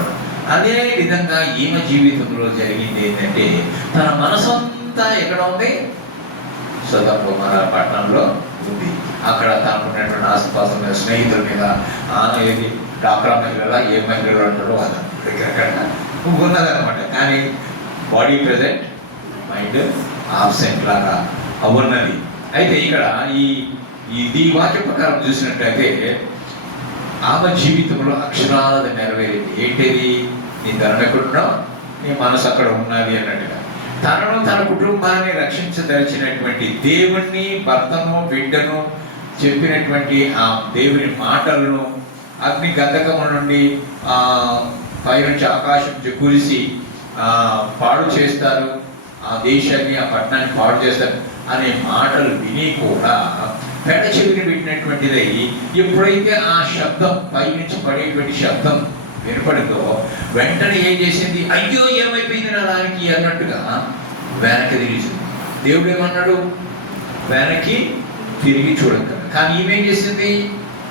అదే విధంగా ఈమె జీవితంలో జరిగింది ఏంటంటే, తన మనసంతా ఎక్కడ ఉంది? సొదొమ కుమార పట్టణంలో ఉంది. అక్కడ తనకున్నటువంటి ఆసుపాసు మీద, స్నేహితుల మీద, ఏది డాక్టర్ మహిళల ఏ మహిళలు అంటారో అది ఇక్కడ ఉన్నదనమాట. కానీ బాడీ ప్రెజెంట్, మైండ్ ఆబ్సెంట్ లాగా ఉన్నది. అయితే ఇక్కడ ఈ వాక్య ప్రకారం చూసినట్టయితే ఆమె జీవితంలో అక్షరాలు నెరవేరింది. ఏంటిది? నీ ధనం ఎక్కడున్నావు, నీ మనసు అక్కడ ఉన్నది అన్నట్టుగా. తనను, తన కుటుంబాన్ని రక్షించదలిచినటువంటి దేవుణ్ణి, భర్తను, బిడ్డను చెప్పినటువంటి ఆ దేవుని మాటలను అగ్ని గంధకముల నుండి పైనుంచి ఆకాశం కురిసి పాడు చేస్తారు, ఆ దేశాన్ని, ఆ పట్టణాన్ని పాడు చేస్తారు అనే మాటలు విని కూడా పెద్ద చెవిని పెట్టినటువంటిదై, ఎప్పుడైతే ఆ శబ్దం పైనుంచి పడేటువంటి శబ్దం వినపడిందో వెంటనే ఏం చేసింది? అయ్యో ఏమైపోయింది నా దానికి అన్నట్టుగా వెనక్కి తిరిగింది. దేవుడు ఏమన్నాడు? వెనక్కి తిరిగి చూడక. కానీ ఈమెం చేసింది?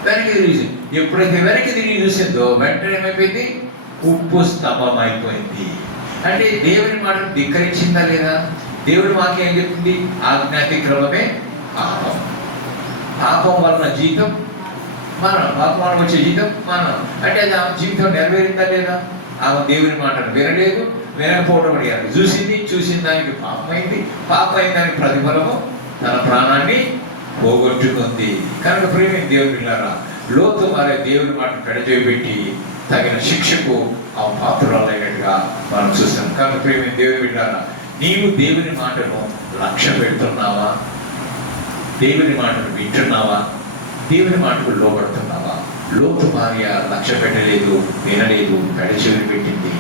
వెనక్కి తిరిగి. ఎప్పుడైతే వెనక్కి తిరిగి చూసిందో వెంటనే ఏమైపోయింది? ఉప్పు స్తంభం అయిపోయింది. అంటే దేవుని మాటను ధిక్కరించిందా లేదా? దేవుడి వాక్యం ఏం చెప్తుంది? ఆజ్ఞాతిక్రమమే పాపం. పాపం వలన జీతం మరణం, పాపం వలన వచ్చే జీతం మరణం. అంటే అది ఆమె జీవితం నెరవేరిందా లేదా? ఆమె దేవుని మాటను వినలేదు, వినకపోవడం అడిగారు. చూసిన దానికి పాపం అయింది, పాపం అయిన దానికి ప్రతిఫలము తన ప్రాణాన్ని పోగొట్టుకుంది. కనుక ప్రేమ దేవుని పిల్లరా, లోతు వారే దేవుని మాటను పెట్టి తగిన శిక్షకు ఆ పాత్రలైనట్టుగా మనం చూస్తాం. కనుక ప్రేమ దేవుని పిల్లరా, నీవు దేవుని మాటను లక్ష్య పెడుతున్నావా? దేవుని మాటను వింటున్నావా? దేవుని మాటకు లోబడుతున్నావా? లోతు భార్య లక్ష్య పెట్టలేదు, వినలేదు, చెవిని పెట్టింది,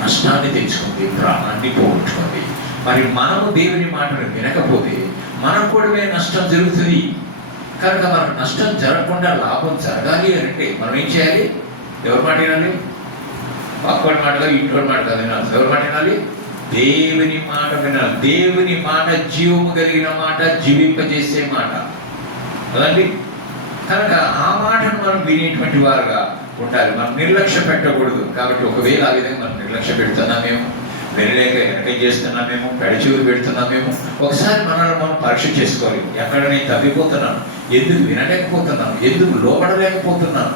నష్టాన్ని తెచ్చుకుంది, ప్రాణాన్ని పోగొట్టుకుంది. మరి మనము దేవుని మాటను వినకపోతే మనకు కూడా నష్టం జరుగుతుంది. కనుక మనకు నష్టం జరగకుండా లాభం జరగాలి అంటే మనం ఏం చేయాలి? ఎవరి మాట వినాలి? పక్కడి మాట కాదు, ఇంటి మాట కాదు వినాలి. ఎవరి మాట వినాలి? దేవుని మాట వినాలి. దేవుని మాట జీవము కలిగిన మాట, జీవింపజేసే మాట కదండి. కనుక ఆ మాటను మనం వినేటువంటి వారుగా ఉండాలి. మనం నిర్లక్ష్య పెట్టకూడదు. కాబట్టి ఒకవేళ ఆ విధంగా మనం నిర్లక్ష్య పెడుతున్నామేమో, వినలేక వెనక చేస్తున్నామేమో, పెడచెవులు పెడుతున్నామేమో, ఒకసారి మనల్ని మనం పరీక్ష చేసుకోవాలి. ఎక్కడ నేను తప్పిపోతున్నాను? ఎందుకు వినలేకపోతున్నాను? ఎందుకు లోపడలేకపోతున్నాను?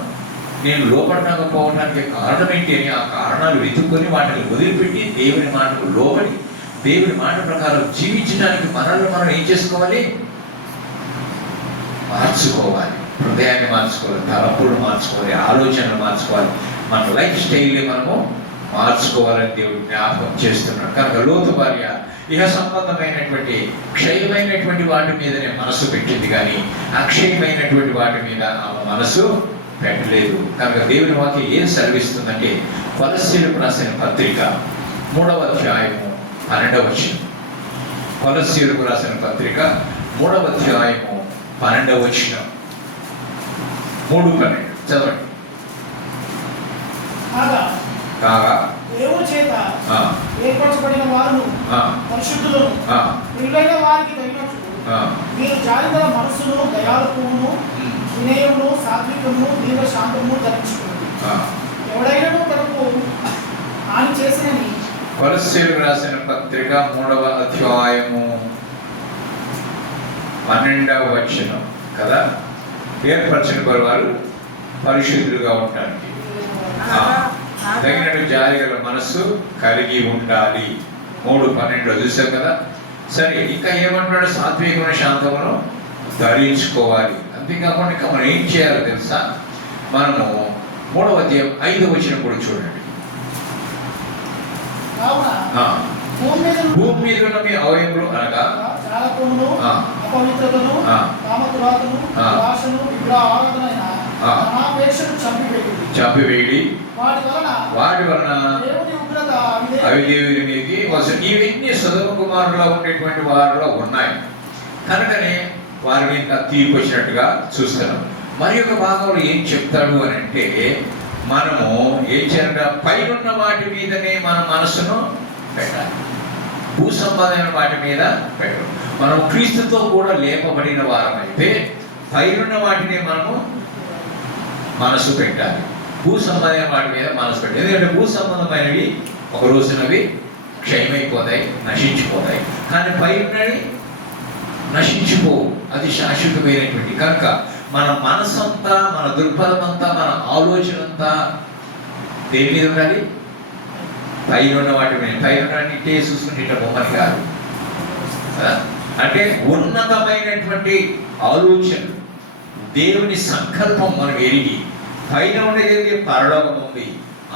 నేను లోపడకపోవడానికి కారణం ఏంటి అని ఆ కారణాలు వెతుక్కొని వాటిని వదిలిపెట్టి దేవుని మాటకు లోబడి దేవుని మాట ప్రకారం జీవించడానికి మనల్ని మనం ఏం చేసుకోవాలి? మార్చుకోవాలి. హృదయాన్ని మార్చుకోవాలి, తలపులు మార్చుకోవాలి, ఆలోచనలు మార్చుకోవాలి, మన లైఫ్ స్టైల్ని మనము మార్చుకోవాలని దేవుడు జ్ఞాపకం చేస్తున్నాడు. కనుక లోతు భార్య ఇహ సంబంధమైనటువంటి క్షయమైనటువంటి వాటి మీదనే మనసు పెట్టింది, కానీ అక్షయమైనటువంటి వాటి మీద ఆమె మనసు పెట్టలేదు. కనుక దేవుని వాక్యం ఏం సెలవిస్తుందంటే, కొలస్సీయులకు రాసిన పత్రిక 3వ అధ్యాయము 12వ వచనం. కొలస్సీయులకు రాసిన పత్రిక 3వ అధ్యాయము 12వ వచనం. 3:12 చదవండి. కాగా దేవుని చేత ఏర్పరచబడిన వారును పరిశుద్ధులను ప్రియులైన వారికి తగినట్లు మీరు జాలిగల మనస్సును, దయాళుత్వమును, వినయమును, సాత్వికము, దీర్ఘశాంతము ధరించుకున్నది. ఎవడైనా తనకు హాని చేసినని. కొలస్సీయులకు రాసిన పత్రిక 3వ అధ్యాయము 12వ వచనం కదా. ఏర్పరచిన వారు పరిశుద్ధులుగా ఉండడానికి తగినట్టు జాలిగల మనస్సు కలిగి ఉండాలి. 3:12 చూసాం కదా. సరే, ఇంకా ఏమంటున్నాడు? సాత్వికమైన శాంతమును ధరించుకోవాలి. అంతేకాకుండా ఇంకా మనం ఏం చేయాలో తెలుసా? మనము 3వ అధ్యాయం 5వ వచనం కూడా చూడండి. భూమి మీద ఉన్న మీ అవయములు అనగా చంపివేడి, వాటి వలన అవి దేవుని మీదకి వస్తుంది. ఇవన్నీ సొదొమ కుమారులో ఉండేటువంటి వారిలో ఉన్నాయి. కనుకనే వారి మీద తీర్పు వచ్చినట్టుగా చూస్తున్నాం. మరి ఒక భాగంలో ఏం చెప్తాడు అని అంటే, మనము ఏం చేయాలంటే పైనున్న వాటి మీదనే మన మనసును పెట్టాలి. భూ సంబంధమైన వాటి మీద పెట్టాలి. మనం క్రీస్తుతో కూడా లేపబడిన వారం అయితే పైనున్న వాటిని మనము మనసు పెట్టాలి. భూ సంబంధమైన వాటి మీద మనసు పెట్టాలి. ఎందుకంటే భూ సంబంధమైనవి ఒక రోజునవి క్షయమైపోతాయి, నశించిపోతాయి. కానీ పైనున్నవి నశించిపోవు, అది శాశ్వతమైనటువంటి. కనుక మన మనసంతా, మన దృక్పథం అంతా, మన ఆలోచన అంతా దేని మీద ఉండాలి? పైన ఉన్న వాటి మీద. పైన ఉన్నట్టే చూసుకుంటే బొమ్మని కాదు, అంటే ఉన్నతమైనటువంటి ఆలోచన, దేవుని సంకల్పం మనం ఎరిగి పైన ఉండేది పరలోకం ఉంది,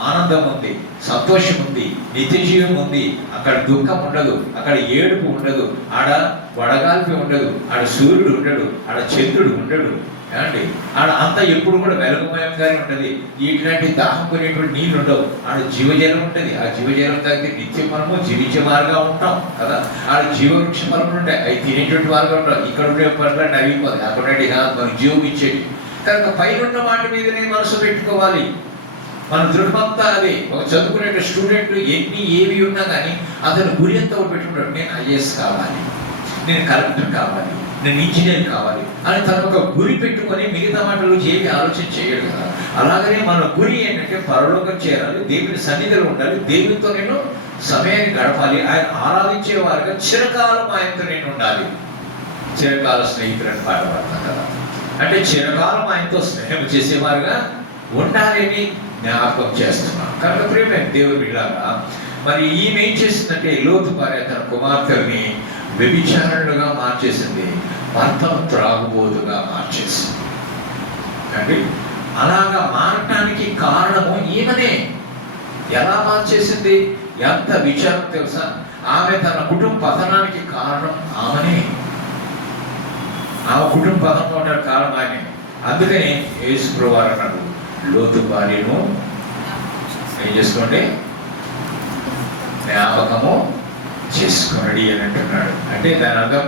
ఆనందం ఉంది, సంతోషం ఉంది, నిత్య జీవం ఉంది. అక్కడ దుఃఖం ఉండదు, అక్కడ ఏడుపు ఉండదు, ఆడ వడగాల్పి ఉండదు, ఆడ సూర్యుడు ఉండడు, ఆడ చంద్రుడు ఉండడు ఏమండి. ఆడ అంతా ఎప్పుడు కూడా వెలుగుమయంగానే ఉంటుంది. ఇట్లాంటి దాహం కొనేటువంటి నీళ్ళు ఉండవు. ఆడ జీవజలం ఉంటుంది. ఆ జీవజలం తాగితే నిత్యం మనము జీవించే వారుగా ఉంటాం కదా. ఆడ జీవవృక్ష ఫలములు ఉంటాయి, అవి తినేటువంటి వారుగా ఉంటాం. ఇక్కడ ఉండే పనులు నలిగిపోతాయి, అక్కడ మనకు జీవం ఇచ్చేది. కనుక పైన మాట మీదనే మనసు పెట్టుకోవాలి. మన దృఢమంతా అది. ఒక చదువుకునే స్టూడెంట్ ఏవి ఉన్నా కానీ అతను గురి ఎంత పెట్టుకుంటాడు. నేను ఐఏఎస్ కావాలి, నేను కలెక్టర్ కావాలి, నేను ఇంజనీర్ కావాలి అని తను ఒక గురి పెట్టుకొని మిగతా మాటలు ఏవి ఆలోచన చేయడు కదా. అలాగనే మన గురి ఏంటంటే పరలోకం చేరాలి, దేవుని సన్నిధిలో ఉండాలి, దేవునితో నేను సమయాన్ని గడపాలి, ఆయన ఆరాధించే వారుగా చిరకాలం ఆయనతో నేను ఉండాలి. చిరకాల స్నేహితులని పాట పడతాను కదా. అంటే చిరకాలం ఆయనతో స్నేహం చేసేవారుగా ఉండాలని జ్ఞాపకం చేస్తున్నాం. కనుక ప్రేమ దేవుని బిడ్డలారా, మరి ఈమె ఏం చేసిందంటే లోతు భార్య తన కుమార్తెని వ్యభిచారులుగా మార్చేసింది. భర్తను త్రాగుబోతుగా మార్చేసి అండి. అలాగా మారటానికి కారణము ఈమెనే. ఎలా మార్చేసింది? ఎంత విచారం తెలుసా? ఆమె తన కుటుంబ పతనానికి కారణం ఆమెనే. ఆమె కుటుంబ పతనం అవడానికి కారణం ఆమె. అందుకని యేసుప్రభువు వారు అన్నాడు, లోతు భార్యను ఏం చేసుకోండి, జ్ఞాపకము చేసుకోండి అని అంటున్నాడు. అంటే దాని అర్థం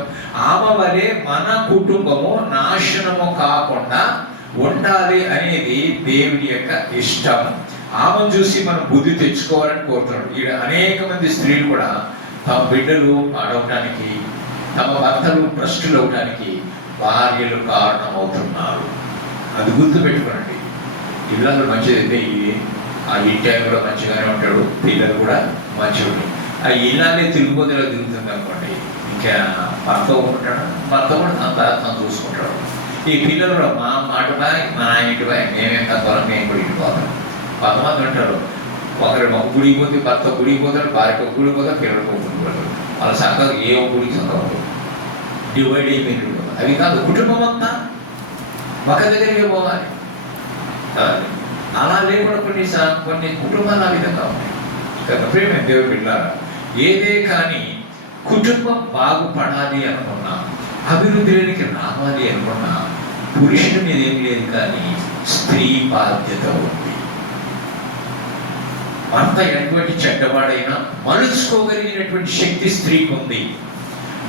ఆమె వలె మన కుటుంబము నాశనము కాకుండా ఉండాలి అనేది దేవుని యొక్క ఇష్టం. ఆమెను చూసి మనం బుద్ధి తెచ్చుకోవాలని కోరుతున్నాడు. ఇక్కడ అనేక మంది స్త్రీలు కూడా తమ బిడ్డలు పాడవటానికి, తమ భర్తలు భ్రష్టులు అవటానికి భార్యలు కారణమవుతున్నారు. అది గుర్తు పెట్టుకోండి. ఇళ్ళలో మంచిదైతే ఆ ఇంటి కూడా మంచిగానే ఉంటాడు, పిల్లలు కూడా మంచిగా ఉంటాడు. ఆ ఇళ్ళనే తిరుగుబోతులో తిరుగుతుంది అనుకోండి, ఇంకా భర్త ఉంటాడు, భర్త కూడా తను చూసుకుంటాడు. ఈ పిల్లలు కూడా మా మాట బాయ్, మా ఇంటి బాయ్, మేమేం తక్కువ, మేము కూడా ఇంటిపోతాం. కొంతమంది ఉంటారు, ఒకరి గుడికి పోతే భర్త గుడికి పోతాడు, భార్యకు గుడికి పోతాడు, పిల్లలకు గుడికి పోతాడు. వాళ్ళ సంఘం ఏ గుడికి సంఘం డివైడ్ అయిపోయింది. అది కాదు, కుటుంబం అంతా ఒక దగ్గరికి పోవాలి. అలా లేకుండా కొన్ని కుటుంబాలు ఆ విధంగా ఉన్నాయి. ప్రేమ దేవుడు పిల్లారా, ఏదే కానీ కుటుంబం బాగుపడాలి అనుకున్నా, అభివృద్ధిలోనికి రావాలి అనుకున్నా పురుషుడి మీద ఏం లేదు, కానీ స్త్రీ బాధ్యత ఉంది. భర్త ఎటువంటి చెడ్డవాడైనా మలుచుకోగలిగినటువంటి శక్తి స్త్రీకి ఉంది.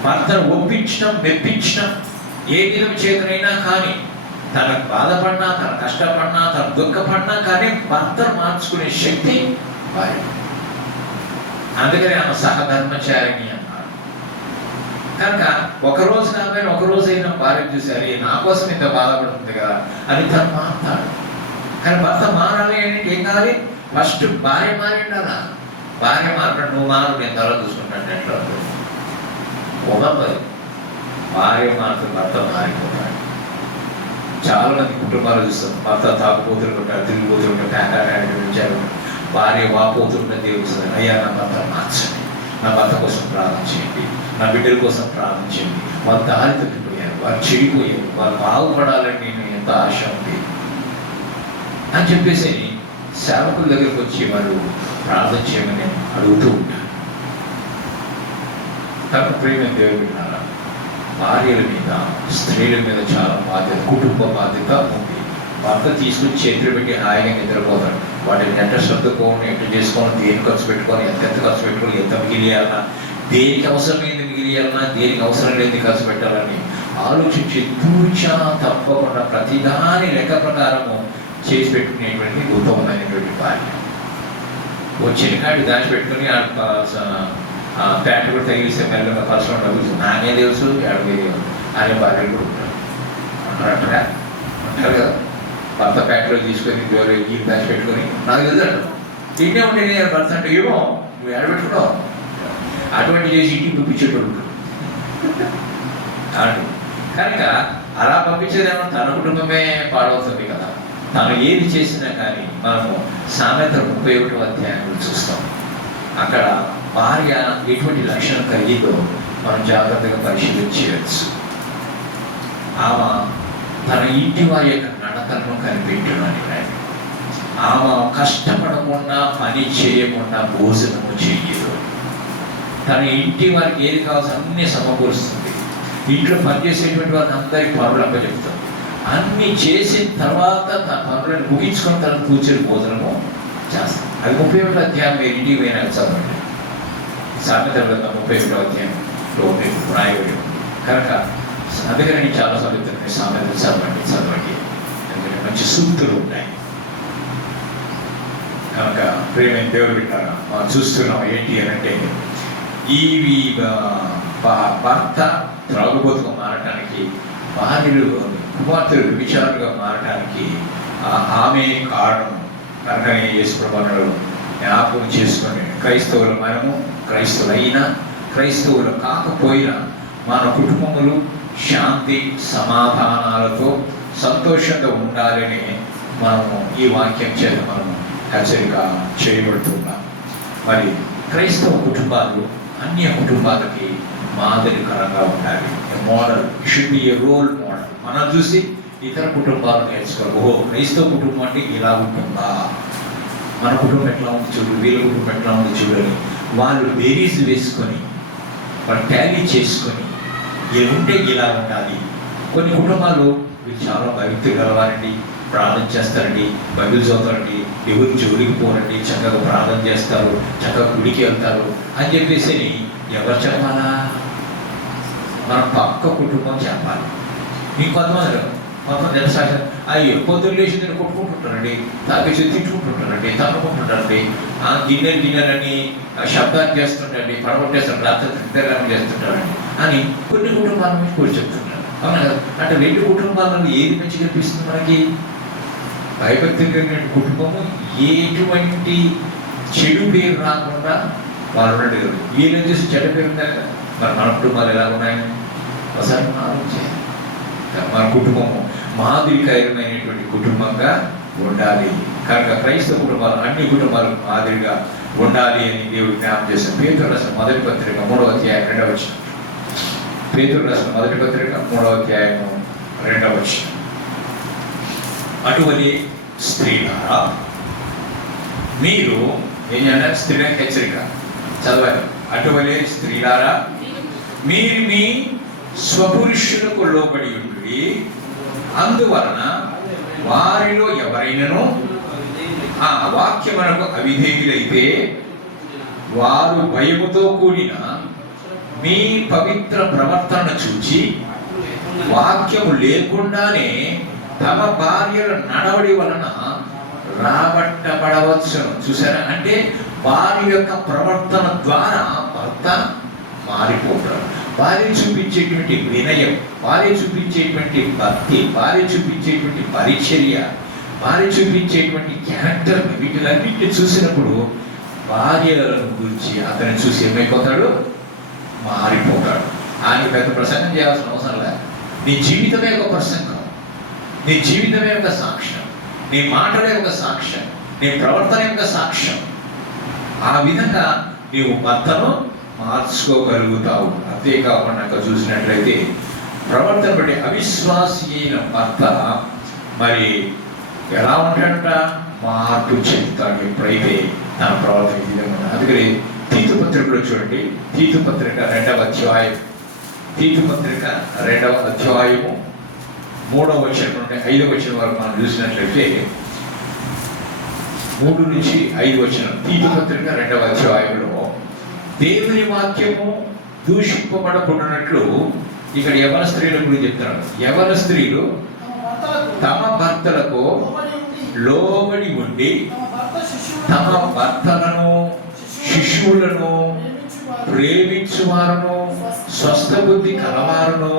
భర్తను ఒప్పించడం, మెప్పించడం ఏ విధం చేతనైనా కానీ, తనకు బాధపడినా, తన కష్టపడినా, తన దుఃఖపడినా కానీ భర్తను మార్చుకునే శక్తి భార్య. అందుకని ఆమె సహధర్మచారిణి అన్నారు. కనుక ఒకరోజు కాబట్టి ఒకరోజైనా భార్య చూసారు, నా కోసం ఇంత బాధపడుతుంది కదా అని తను మారుతాడు. కానీ భర్త మారాలి అంటే ఏం కావాలి? ఫస్ట్ భార్య మారిండాలా. భార్య మారడం, నువ్వు మారు, నేను తర్వాత చూసుకుంటాను ఎట్లా భార్య మాత్రం భర్త మారిపోతాడు. చాలా మంది కుటుంబాలు చూస్తాం, భర్త తాగుపోతులు ఉంటారు, తిరిగిపోతులు ఉంటారు, ప్యాంటాడు, భార్య వాపోతుంటే దేవుడు, అయ్యా నా భర్త మార్చండి, నా భర్త కోసం ప్రార్థన చేయండి, నా బిడ్డల కోసం ప్రార్థన చేయండి. వాళ్ళు దారి తప్పిపోయారు, వాళ్ళు చెడిపోయారు, వాళ్ళు బాగుపడాలని నేను ఎంత ఆశ ఉంది అని చెప్పేసి సేవకుల దగ్గరికి వచ్చి వాళ్ళు ప్రార్థన చేయమని అడుగుతూ ఉంటారు. తన ప్రేమ దేవుడు వినాలా, భార్యల మీద, స్త్రీల మీద చాలా బాధ్యత, కుటుంబ బాధ్యత ఉంది. భర్త తీసుకుని చేతులు పెట్టి హాయిగా నిద్రపోతాడు. వాటిని ఎంత సర్దుకోని, ఎంత చేసుకోని, దేనికి ఖర్చు పెట్టుకొని, ఎంత ఖర్చు పెట్టుకొని, ఎంత మిగిలియాలన్నా, దేనికి అవసరమైంది మిగిలియాలన్నా, దేనికి అవసరం లేని ఖర్చు పెట్టాలని ఆలోచించి తూచా తప్పకుండా ప్రతిదాని లెక్క ప్రకారము చేసి పెట్టుకునేటువంటి ఉత్తమమైనటువంటి భార్య. వచ్చిన కాడి దాచిపెట్టుకుని ప్యాంట్ కూడా తగిలిస్తే మెల్లగా పర్సనల్ డబ్బులు నాకే తెలుసు అడిగేది అనే భార్యలు కూడా ఉంటారు. అంటారు కదా, భర్త ప్యాంట్లో తీసుకొని గీరు దాచిపెట్టుకొని నాకు తెలుసు అంటారు. తింటే ఉండేది భర్త అంటే ఏమో నువ్వు ఎడబెట్టుకున్నావు, అటువంటి చేసి ఇంటికి పంపించేటోడు అంటు. కనుక అలా పంపించేదేమో తన కుటుంబమే పాడవుతుంది కదా. తను ఏది చేసినా కానీ మనము సామెతలు 31వ అధ్యాయంలో చూస్తాం. అక్కడ భార్య ఎటువంటి లక్షణం కలిగిందో మనం జాగ్రత్తగా పరిశీలించవచ్చు. ఆమె తన ఇంటి వారి యొక్క నడకలను కనిపెట్టునని, ఆమె కష్టపడకుండా పని చేయకుండా భోజనము చేయదు. తన ఇంటి వారికి ఏది కావాల్సి అన్ని సమకూరుస్తుంది. ఇంట్లో పనిచేసేటువంటి వారిని అందరికీ పనులు అప్పచెప్తుంది. అన్ని చేసిన తర్వాత తన పనులను ముగించుకున్న తర్వాత కూర్చొని భోజనము చేస్తాం. అది 31వ అధ్యాయం మీరు ఇంటికి పోయినా చదవండి. సామెతల గ్రంథం 31వ అధ్యాయంలో రాయబడి ఉంది. కనుక అందుకని నేను చాలా సార్లు సామెతలు చదవండి. ఎందుకంటే మంచి సూక్తులు ఉంటాయి. కనుక ప్రేమ దేవుడు వింటారా మనం చూస్తున్నాం ఏంటి అని అంటే, ఈ భర్త త్రాగుబోతుగా మారటానికి, భార్యలు కుమార్తెలు విచారులుగా మారటానికి ఆమె కారణం. కనుకనే యేసుప్రభువును జ్ఞాపకం చేసుకొని క్రైస్తవులు మనము, క్రైస్తవులైనా క్రైస్తవులు కాకపోయినా మన కుటుంబములు శాంతి సమాధానాలతో సంతోషంగా ఉండాలని మనము ఈ వాక్యం చేత మనము హెచ్చరిక చేయబడుతున్నాం. మరి క్రైస్తవ కుటుంబాలు అన్య కుటుంబాలకి మాదిరికరంగా ఉండాలి. Model, should be a role model. మనం చూసి ఇతర కుటుంబాలు నేర్చుకోవాలి. ఓహో, క్రైస్తవ కుటుంబం అంటే ఇలా ఉంటుందా, మన కుటుంబం ఎట్లా ఉంది చూడు, వీళ్ళ కుటుంబం ఎట్లా ఉంది చూడని వాళ్ళు బేరీస్ వేసుకొని వాళ్ళు టాలీ చేసుకొని ఏముంటే ఇలా ఉండాలి. కొన్ని కుటుంబాలు వీళ్ళు చాలా భక్తి గలవారండి, ప్రార్థన చేస్తారండి, బైబిల్ చదువుతారండి, ఎవరు జోలికి పోరండి, చక్కగా ప్రార్థన చేస్తారు, చక్కగా గుడికి వెళ్తారు అని చెప్పేసి ఎవరు చెప్పాలా? మన పక్క కుటుంబం చెప్పాలి. కొంతమంది సాక్షి అయ్యో పొద్దున్న లేచి నేను కొట్టుకుంటుంటారండి, తాగేసి తిట్టుకుంటుంటారండి, తన్నుకుంటుంటారండి, గిన్నెలని శబ్దాలు చేస్తుంటారండి, పడగొట్టేస్తారు, రాత్రి చేస్తుంటారండి అని కొన్ని కుటుంబాల నుంచి కూడా చెప్తుంటారు. అవునా కదా? అంటే 2 కుటుంబాలను ఏది మంచి కనిపిస్తుంది మనకి? భయభక్తి కలిగిన కుటుంబము ఎటువంటి చెడు పేరు రాకుండా వాళ్ళు ఉండదు. వీళ్ళని చూసి చెడ్డ పేరు ఉన్నాయి కదా. మరి మన కుటుంబాలు ఎలా ఉన్నాయి ఒకసారి మనం ఆలోచించాలి. మన కుటుంబము మాదిరికరమైనటువంటి కుటుంబంగా ఉండాలి. కనుక క్రైస్తవ కుటుంబాలు అన్ని కుటుంబాలు మాదిరిగా ఉండాలి అని దేవుడు జ్ఞాపకం చేశారు. పేతురు రాసిన మొదటి పత్రిక 3వ అధ్యాయం 2వ వచనం. పేతురు రాసిన మొదటి పత్రిక 3వ అధ్యాయము 2వ వచనం. అటువంటి స్త్రీలారా మీరు ఏం చేయాలి? స్త్రీలకు హెచ్చరిక చదవాలి. అటువంటి స్త్రీలారా మీరు మీ స్వపురుషులకు లోబడి ఉండి, అందువలన వారిలో ఎవరైనాను ఆ వాక్యమునకు అవిధేయులైతే వారు భయముతో కూడిన మీ పవిత్ర ప్రవర్తన చూచి వాక్యము లేకుండానే తమ భార్యల నడవడి వలన రాబట్టబడవచ్చును. చూసారా? అంటే వారి యొక్క ప్రవర్తన ద్వారా భర్త మారిపోతారు. వారి చూపించేటువంటి వినయం, వారి చూపించేటువంటి భక్తి, వారి చూపించేటువంటి పరిచర్య, వారి చూపించేటువంటి క్యారెక్టర్, వీటిలన్నింటినీ చూసినప్పుడు భార్యలను గురించి అతన్ని చూసి ఏమైపోతాడు? మారిపోతాడు. ఆయన పెద్ద ప్రసంగం చేయాల్సిన అవసరం లేదు. నీ జీవితమే ఒక ప్రసంగం, నీ జీవితమే ఒక సాక్ష్యం, నీ మాటలే ఒక సాక్ష్యం, నీ ప్రవర్తనే ఒక సాక్ష్యం. ఆ విధంగా నీవు భర్తను మార్చుకోగలుగుతావు. అంతేకాకుండా చూసినట్లయితే ప్రవర్తన బట్టి అవిశ్వాసి అయిన భర్త మరి ఎలా ఉంటాడంట? మార్పు చెందుతాడు ఎప్పుడైతే తన ప్రవర్తన విధంగా. అందుకని తీతు పత్రికలో చూడండి, తీతు పత్రిక 2వ అధ్యాయం, తీతు పత్రిక 2వ అధ్యాయము 3వ వచనం నుండి 5వ వచనం వరకు మనం చూసినట్లయితే 3 నుంచి 5 వచనం. తీతు పత్రిక 2వ అధ్యాయంలో దేవుని వాక్యము దూషింపబడకుండానట్లు ఇక్కడ యవన స్త్రీల గురించి చెప్తున్నాడు. యవన స్త్రీలు తమ భర్తలకు లోబడి ఉండి తమ భర్తలను శిశువులను ప్రేమించువారును స్వస్థ బుద్ధి కలవారును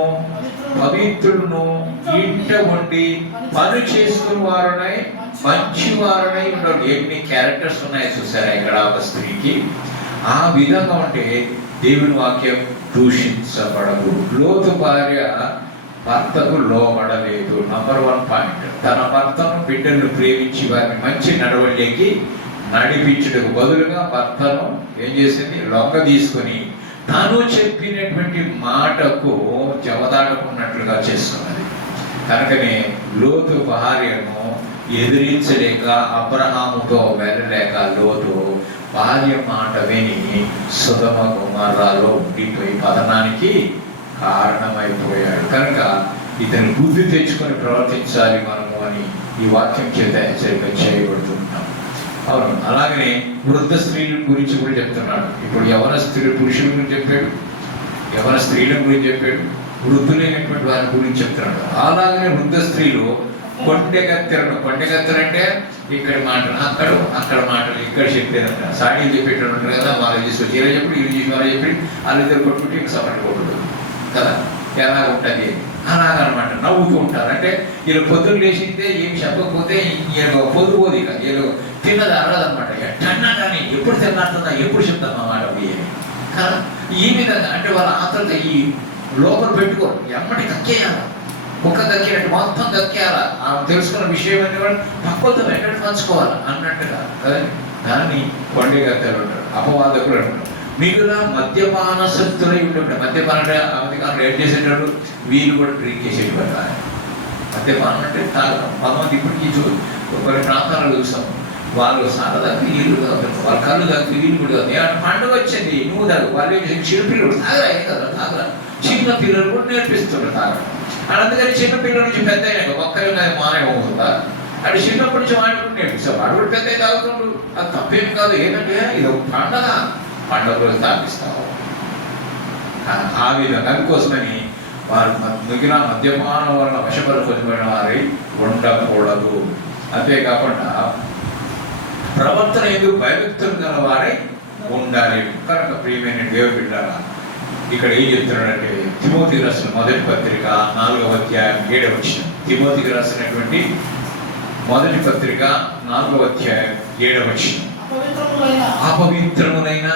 పవిత్రులను ఇంట ఉండి పని చేసుకుని వారునై మంచి వారునై ఉండరు. ఎన్ని క్యారెక్టర్స్ ఉన్నాయి చూసారా ఇక్కడ ఒక స్త్రీకి? ఆ విధంగా ఉంటే దేవుని వాక్యం దూషించబడదు. లోతు భార్య భర్తకు లోబడలేదు. Number 1 point. తన భర్తను బిడ్డలను ప్రేమించి వారిని మంచి నడవడికి నడిపించుటకు బదులుగా భర్తను ఏం చేసింది? లొంగ తీసుకొని తాను చెప్పినటువంటి మాటకు జవదాటకున్నట్లుగా చేస్తున్నది. కనుకనే లోతు భార్యను ఎదిరించలేక అబ్రహాముతో వెళ్ళలేక లోతు భార్య మాట విని సొదొమ గొమొర్రాలో ఉండిపోయి పతనానికి కారణమైపోయాడు. కనుక ఇతను బుద్ధి తెచ్చుకొని ప్రవర్తించాలి మనము అని ఈ వాక్యం చేత హెచ్చరిక చేయబడుతుంటాం. అవును. అలాగనే వృద్ధ స్త్రీల గురించి కూడా చెప్తున్నాడు. ఇప్పుడు యవన స్త్రీలు పురుషుల గురించి చెప్పాడు, యవన స్త్రీల గురించి చెప్పాడు, వృద్ధులైనటువంటి వారి గురించి చెప్తున్నాడు. అలాగనే వృద్ధ స్త్రీలు కొండెగత్తెర అంటే ఇక్కడ మాటలు అక్కడ మాటలు ఇక్కడ చెప్పారంట. సాడీలు చెప్పేటట్టు ఉంటారు కదా, వాళ్ళు తీసుకొచ్చి ఇలా చెప్పి ఇల్లు చేసి వాళ్ళు చెప్పి వాళ్ళిద్దరు కొట్టుకుంటే ఇంకా సపరేట్ కొట్టుడు కదా, ఎలాగ ఉంటుంది అలాగనమాట. నవ్వుతూ ఉంటారు. అంటే వీళ్ళు పొద్దున్న లేచితే ఏం చెప్పకపోతే పొద్దుపోదు, ఇక వీళ్ళు తిన్నది అరగదనమాట. ఎట్టన్నా కానీ ఎప్పుడు తిన్నాడుతుందా, ఎప్పుడు చెప్తాం అన్నమాట కదా. ఈ విధంగా అంటే వాళ్ళ ఆత్రత ఈ లోపల పెట్టుకోరు, ఎమ్మటి కక్కేయాల, ముఖ దక్కినట్టు మొత్తం దక్కేయాల. తెలుసుకున్న విషయం అనే వాళ్ళు పక్వతో వెంటనే పంచుకోవాలి అన్నట్టుగా కదండి. దాన్ని కొండగత్తెలు అంటారు, అపవాదకులు అంటారు. మిగిలిన మద్యపానసక్తులై ఉండేప్పుడు మద్యపానం ఏం చేసేటాడు, వీళ్ళు కూడా డ్రింక్ చేసేటువంటి ఆయన. మద్యపానం అంటే తాగడం. కొంతమంది ఇప్పటికీ కొన్ని ప్రాంతాల్లో చూసాం, వాళ్ళు సాగదాకా వీళ్ళు తాగుతారు, వాళ్ళ కళ్ళు తాగుతారు, వీళ్ళు కూడా తాగుతారు. పండుగ వచ్చింది నువ్వు తాగు, వాళ్ళు చిన్నపిల్లలు తాగరా, ఏం కదా తాగరా, చిన్న పిల్లలు కూడా నేర్పిస్తుంటారు తాగడం. అందుకని చిన్నపిల్లల నుంచి పెద్ద అయినా ఒక్కరి మానేమవుతుందా, అది చిన్నప్పటి నుంచి వాడి కూడా నేర్పిస్తాం, వాడు కూడా పెద్ద తాగుతుండు. అది తప్పేం కాదు. ఏంటంటే ఇది ఒక పండుగ రోజు తాగిస్తాము. ఆ విధంగా అందుకోసమని వారు మిగిలిన మద్యపానం వలన వశపరచబడిన వారి ఉండకూడదు. అంతేకాకుండా ప్రవర్తన ఎందుకు భయభక్తులు గల వారై ఉండాలి. కనుక ప్రియమైన దేవుని బిడ్డలారా, ఇక్కడ ఏం చెప్తున్నాడంటే తిమోతికి రాసిన మొదటి పత్రిక 4వ అధ్యాయం 7వ వచనం. తిమోతికి రాసినటువంటి మొదటి పత్రిక 4వ అధ్యాయం 7వ వచనం. అపవిత్రములైన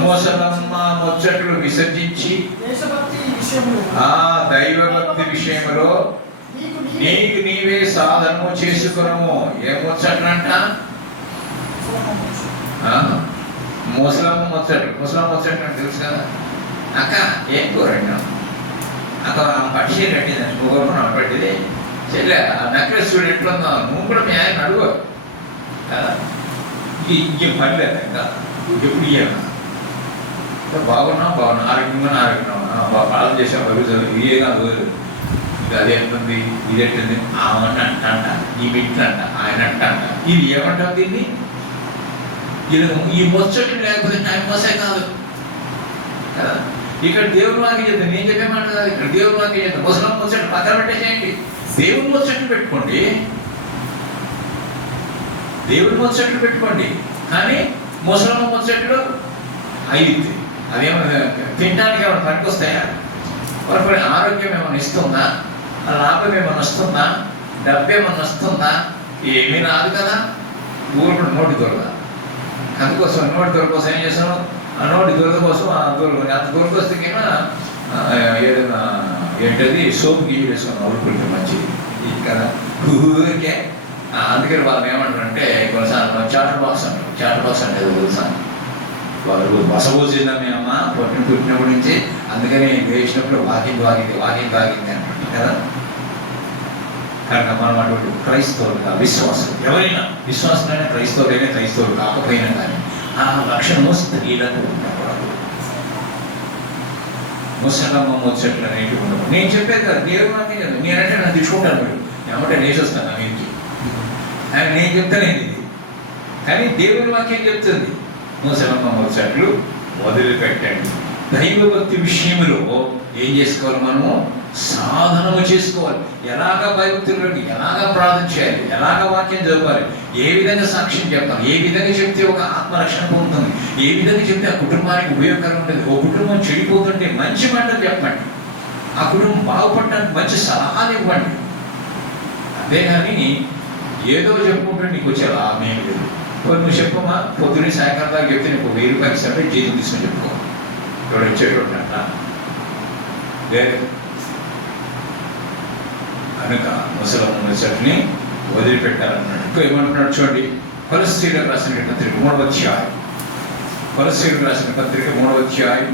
మోసలమ్మ ముచ్చట్లు విసర్జించి ఆ దైవభక్తి విషయంలో నీకు నీవే సాధనము చేసుకునము. ఏ ముచ్చట్లంట? ముసలమ్మ ముచ్చట్లు అంటే తెలుసు కదా. అక్క ఏం కూరండి అక్క పక్షి కట్టిందని కూరకున్నాం పట్టిది చెల్లె ఆ నెక్లెస్ చూడు ఎట్లుందా, నువ్వు కూడా మీ ఆయన అడుగు కదా. ఇంకేం పని లేదు ఇంకా ఎప్పుడు ఇయ్యాను బాగున్నాం ఆరోగ్యంగా పాలన చేసాం ఇదే కాదు. ఇది అదే అంటుంది, ఇది ఎట్టుంది, ఆమె అంట, ఈ బిడ్డంట, ఆయన అంట. ఇది ఏమంటాం దీన్ని? ఈ ముచ్చట్లు లేకపోతే టైం పాసే కాదు కదా. ఇక్కడ దేవుని వాక్యం చెప్తే నేను చెప్పేమాట కాదు, ఇక్కడ దేవుని వాక్యం చెప్తే ముసలం ముచ్చట్లు పక్కన పెట్టేసేయండి, దేవుని ముచ్చట్లు పెట్టుకోండి, దేవుని ముచ్చట్లు పెట్టుకోండి. కానీ ముసలమ్మ ముచ్చట్లు అయింది అదేమో తినడానికి ఏమైనా పనికొస్తాయా? వారి ఆరోగ్యం ఏమైనా ఇస్తుందా, లాభం ఏమైనా వస్తుందా, డబ్బు ఏమైనా వస్తుందా? ఏమీ రాదు కదా. ఊరు నోటి దొరద, అందుకోసం నోటి దొర కోసం ఏం చేస్తాను, ఆ నోటి దొరద కోసం అంత దొరకు వస్తే ఏదైనా ఏంటది సోపు గియ్యి వేసుకున్నాం ఊరుకుంటే మంచిది కదా. ఊరికే అందుకని వాళ్ళు ఏమంటారంటే కొన్నిసార్లు చాటర్ బాక్స్ అంటారు. చాటర్ బాక్స్ అంటే తెలుసా, వాళ్ళు బసబోసిందా మీ అమ్మ పుట్టినప్పటి నుంచి, అందుకని వేసినప్పుడు వాకింగ్ అంటారు కదా. కనుక మనం అటువంటి క్రైస్తవులుగా విశ్వాసం, ఎవరైనా విశ్వాసమైనా క్రైస్తవులు కాకపోయినా కానీ ఆ లక్షణము స్త్రీలకు ఉండకూడదు. ముసలమ్మ ముచ్చట్లు అనేవి ఉండవు. నేను చెప్పేది కదా, దేవుడు నాకే కదా. నేనంటే నన్ను తీసుకుంటాను, మీరు ఏమంటే నేసొస్తాను నా మీదకి అని నేను చెప్తానేది ఇది. కానీ దేవుని వాక్యం చెప్తుంది ముసలమ్మ ముచ్చట్లు వదిలిపెట్టండి. దైవభక్తి విషయంలో ఏం చేసుకోవాలి, మనము సాధనము చేసుకోవాలి. ఎలాగ భయభక్తులను ఎలాగ ప్రార్థన చేయాలి, ఎలాగ వాక్యం చదవాలి, ఏ విధంగా సాక్ష్యం చెప్పాలి, ఏ విధంగా చెప్తే ఒక ఆత్మరక్షణ పొందుతుంది, ఏ విధంగా చెప్తే ఆ కుటుంబానికి ఉపయోగకరం ఉంటుంది. ఓ కుటుంబం చెడిపోతుంటే మంచి మాటలు చెప్పండి, ఆ కుటుంబం బాగుపడటానికి మంచి సలహాలు ఇవ్వండి. అంతేగాని ఏదో చెప్పుకుంటే నీకు వచ్చే లాభం ఏం లేదు. నువ్వు చెప్పమా, పొద్దున్నే సాయంకాలం దాకా చెప్తే నీకు 1000 రూపాయలు ఇస్తాడే జీతం తీసుకొని చెప్పుకో, ఎవడు వచ్చేటోడు అంట లేదు. కనుక ముసలమ్మ ముచ్చట్ని వదిలిపెట్టాలన్నాడు. ఇంకా ఏమంటున్నాడు చూడండి, కొలస్సీలకు రాసిన పత్రిక 3వ అధ్యాయం, కొలస్సీలకు రాసిన పత్రిక 3వ అధ్యాయం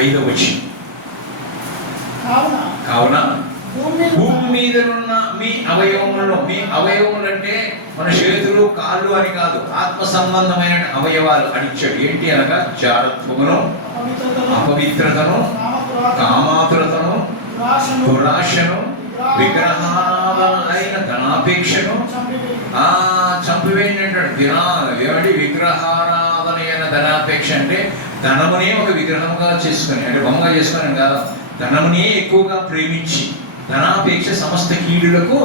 5వ వచనం. కావున భూమి మీద ఉన్న మీ అవయవములను, మీ అవయవములు అంటే మన చేతులు కాళ్ళు అని కాదు, ఆత్మ సంబంధమైన అవయవాలు అనిచ్చాడు. ఏంటి అనగా జారత్వమును, అపవిత్రతను, కామాతురతను, దురాశను, విగ్రహాలైన ధనాపేక్షను చంపివేయండి అంటాడు. ఏమంటే విగ్రహారాధనైన ధనాపేక్ష అంటే ధనమునే ఒక విగ్రహంగా చేసుకొని, అంటే బొమ్మగా చేసుకొని కాదు, ధనమునే ఎక్కువగా ప్రేమించి, ధనాపేక్ష సమస్త కీడులకు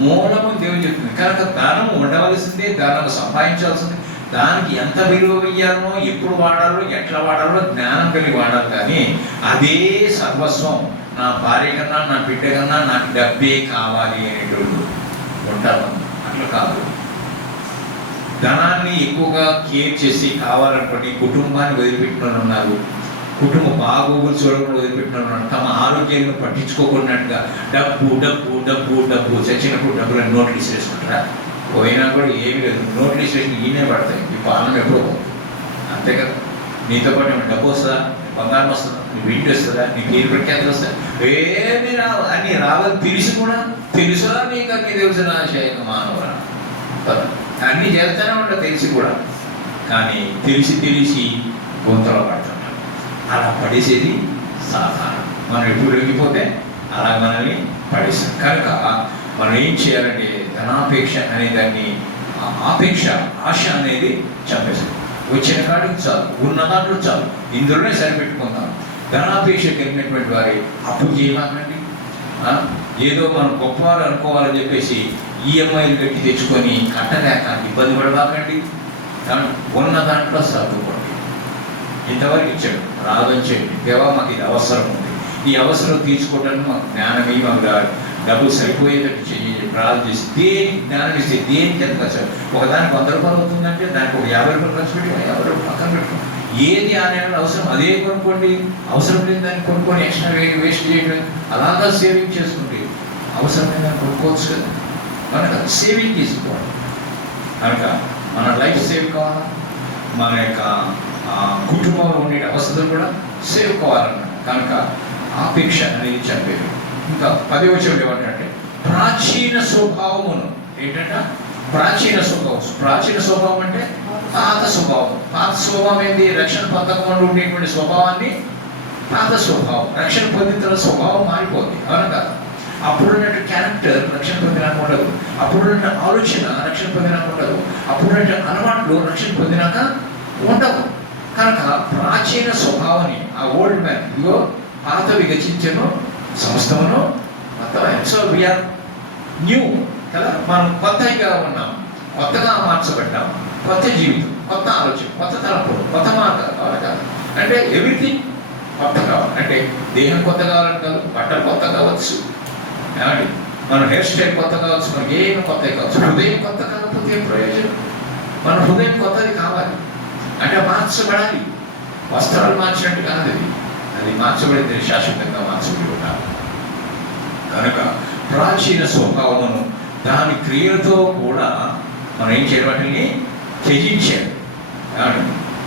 మూలము దేవుడు చెప్తుంది. కనుక ధనము ఉండవలసిందే, ధనము సంపాదించాల్సిందే. దానికి ఎంత విలువ ఇయ్యాలో, ఎప్పుడు వాడాలో, ఎట్లా వాడాలో జ్ఞానం కలిగి వాడాలి. కానీ అదే సర్వస్వం, నా భార్య కన్నా, నా బిడ్డ కన్నా నాకు డబ్బే కావాలి అనేటోళ్ళు ఉంటారు. అట్లా కాదు. ధనాన్ని ఎక్కువగా కేర్ చేసి కావాలనుకోండి కుటుంబాన్ని వదిలిపెట్టిన ఉన్నారు, కుటుంబ బాగోగులు చూడకుండా వదిలిపెట్టిన, తమ ఆరోగ్యాన్ని పట్టించుకోకున్నట్టుగా డబ్బు డబ్బు డబ్బు డబ్బు చచ్చినప్పుడు డబ్బులను నోట్లు ఇసిరేసుకుంటారా? పోయినా కూడా ఏమి లేదు, నోట్లు ఇసిరేసి ఈయనే పడతాయి. ఈ పాలన ఎప్పుడో అంతే కదా. నీతో పాటు ఏమైనా డబ్బు వస్తుందా, బంగారం వస్తుందా, నీ వీటి వస్తుందా, నీ పేరు ప్రఖ్యాతులు వస్తుందా? ఏమీ రావు. అన్నీ రావని తెలిసి కూడా తెలుసురా నీకు అన్ని తెలిసిన శైక మానవురా అన్నీ చేస్తానే ఉంటా తెలిసి కూడా. కానీ తెలిసి గొంతులో పడుతుంటాం. అలా పడేసేది సాధారణం. మనం ఎప్పుడు లొంగిపోతే అలా మనల్ని పడేస్తాం. కనుక మనం ఏం చేయాలంటే ధనాపేక్ష అనే దాన్ని ఆశ అనేది చంపేస్తాం. వచ్చిన కాడికి చాలు, ఉన్న దాంట్లో చాలు, ఇందులోనే సరిపెట్టుకుందాం. ధనాపేక్ష కలిగినటువంటి వారి అప్పు చేయమాకండి. ఏదో మనం గొప్పవారు అనుకోవాలని చెప్పేసి ఈఎంఐలు కట్టి తెచ్చుకొని కట్టలేక ఇబ్బంది పడబాకండి. ఉన్న దాంట్లో సర్దుకోండి. ఇంతవరకు ఇచ్చాడు, రాదని చెప్పి దేవా మాకు ఇది అవసరం ఉంది, ఈ అవసరం తీర్చుకోవడానికి మాకు జ్ఞానమే, మాకు డబ్బులు సరిపోయేటట్టు చెయ్యి ప్రార్థిస్తే దేని జ్ఞానం ఇస్తే దేనికి ఎంత ఖర్చు. ఒకదానికి 100 రూపాయలు అవుతుందంటే దానికి ఒక 50 రూపాయలు ఖర్చు పెట్టి 50 రూపాయలు పక్కన పెట్టుకోండి. ఏది అనేది అవసరం అదే కొనుక్కోండి. అవసరం లేని దాన్ని కొనుక్కొని ఎక్స్ట్రా వేస్ట్ చేయడం, అలాగా సేవింగ్ చేసుకుంటే అవసరం లేని దాన్ని కొనుక్కోవచ్చు కదా. కనుక సేవింగ్ తీసుకోవాలి. కనుక మన లైఫ్ సేవ్ కావాలా, మన యొక్క కుటుంబంలో ఉండే అవసరం కూడా సేవ్ కావాలన్నమాట. కనుక ఆపేక్ష అనేది చెప్పేది. ఇంకా 10వ వచనం ఏమంటే ప్రాచీన స్వభావమును. ఏంటంటే ప్రాచీన స్వభావం అంటే పాత స్వభావం. పాత స్వభావం ఏంటి? రక్షణ పొందకుండా ఉండేటువంటి స్వభావాన్ని పాత స్వభావం. రక్షణ పొందిన తర్వాత స్వభావం మారిపోతుంది. అవును కదా? అప్పుడున్నట్టు క్యారెక్టర్ రక్షణ పొందినాక ఉండదు. అప్పుడున్న ఆలోచన రక్షణ పొందినాక ఉండదు. అప్పుడున్న అలవాట్లు రక్షణ పొందినాక ఉండవు. కనుక ప్రాచీన స్వభావాన్ని, ఆ ఓల్డ్ మ్యాన్, ఇదిగో పాతవి గచించను సమస్తమును కొత్తమైన. సో వీఆర్ న్యూ కదా. మనం కొత్తగా ఉన్నాం, కొత్తగా మార్చబడ్డాం. కొత్త జీవితం, కొత్త ఆలోచన, కొత్త తలంపులు, కొత్త మార్గాలు కావాలి కదా. అంటే ఎవ్రీథింగ్ కొత్త కావాలి. అంటే దేహం కొత్త కావాలని కాదు, బట్టలు కొత్త కావచ్చు, ఏమండి మన హెయిర్ స్టైల్ కొత్త కావచ్చు, మనకి ఏమి కొత్త కావచ్చు. హృదయం కొత్త కాకపోతే ఏం ప్రయోజనం? మన హృదయం కొత్తది కావాలి అంటే మార్చబడాలి. వస్త్రాలు మార్చినట్టు కాదు, అది మార్చబడితే శాశ్వతంగా మార్చబడి ఉండాలి. కనుక ప్రాచీన స్వభావమును దాని క్రియలతో కూడా మనం ఏం చేయబట్టి త్యజించాడు.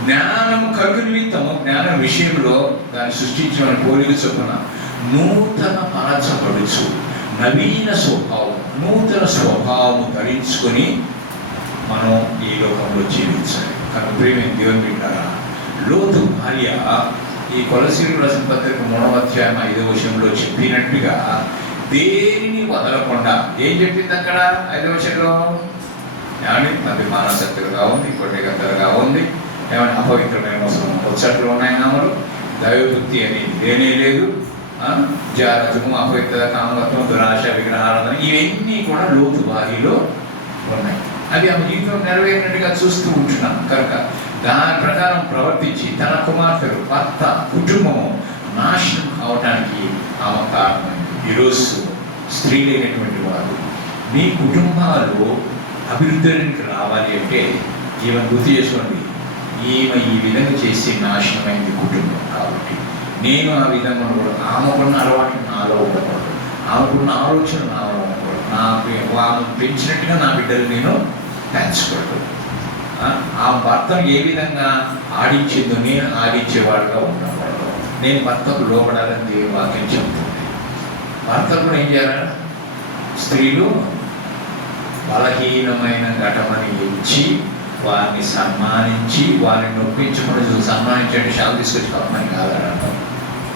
జ్ఞానం కలుగు నిమిత్తము, జ్ఞానం విషయంలో దాన్ని సృష్టించిన పోలిక చొప్పున నూతన పరచబడుచు నవీన స్వభావము ధరించుకొని మనం ఈ లోకంలో జీవించాలి. కనుక ప్రియమైన దేవుని బిడ్డలారా, లోతు భార్య ఈ కొలసీలు రాసిన పత్రిక 3వ అధ్యాయం 5వ వచనంలో చెప్పినట్టుగా దేనిని వదలకుండా ఏం చెప్పింది అక్కడ 5వ వచనంలో? ఏమండి అది మానసక్తులుగా ఉంది, కొట్టగద్దలుగా ఉంది, ఏమైనా అపవిత్రమైన వచ్చట్లు ఉన్నాయి. నామలు దైవభక్తి అనేది లేనే లేదు. జారత్వము, అపవిత్రత, కామత్వం, దురాశ, విగ్రహారాధన ఇవన్నీ కూడా లోతు భార్యలో ఉన్నాయి. అది ఆమె జీవితం నెరవేరినట్టుగా చూస్తూ ఉంటున్నాం. కనుక దాని ప్రకారం ప్రవర్తించి తన కుమార్తెలు, భర్త, కుటుంబము నాశనం కావటానికి ఆమె కారణమైంది. ఈరోజు స్త్రీలైనటువంటి వారు మీ కుటుంబాలు అభివృద్ధికి రావాలి అంటే ఈమె గుర్తు చేసుకోండి, ఈమె ఈ విధంగా చేసి నాశనమైంది కుటుంబం. కాబట్టి నేను ఆ విధంగా ఉండకూడదు, ఆమెకున్న అలవాటు నాలో ఉండకూడదు, ఆమెకున్న ఆలోచన నాలో ఉండకూడదు, ఆమె పెంచినట్టుగా నా బిడ్డలు నేను పెంచకూడదు. ఆ భర్తను ఏ విధంగా ఆడించిందో నేను ఆడించేవాడుగా ఉండకూడదు. నేను భర్తకు లోపడాలని దేవుని వాక్యం చెబుతుంది. భర్తలు కూడా ఏం చేయాలి? స్త్రీలు బలహీనమైన ఘటమని ఇచ్చి వారిని సన్మానించి వారిని నొప్పించకుండా సన్మానించండి, షాలు తీసుకొచ్చి కప్పమని కాదనడం.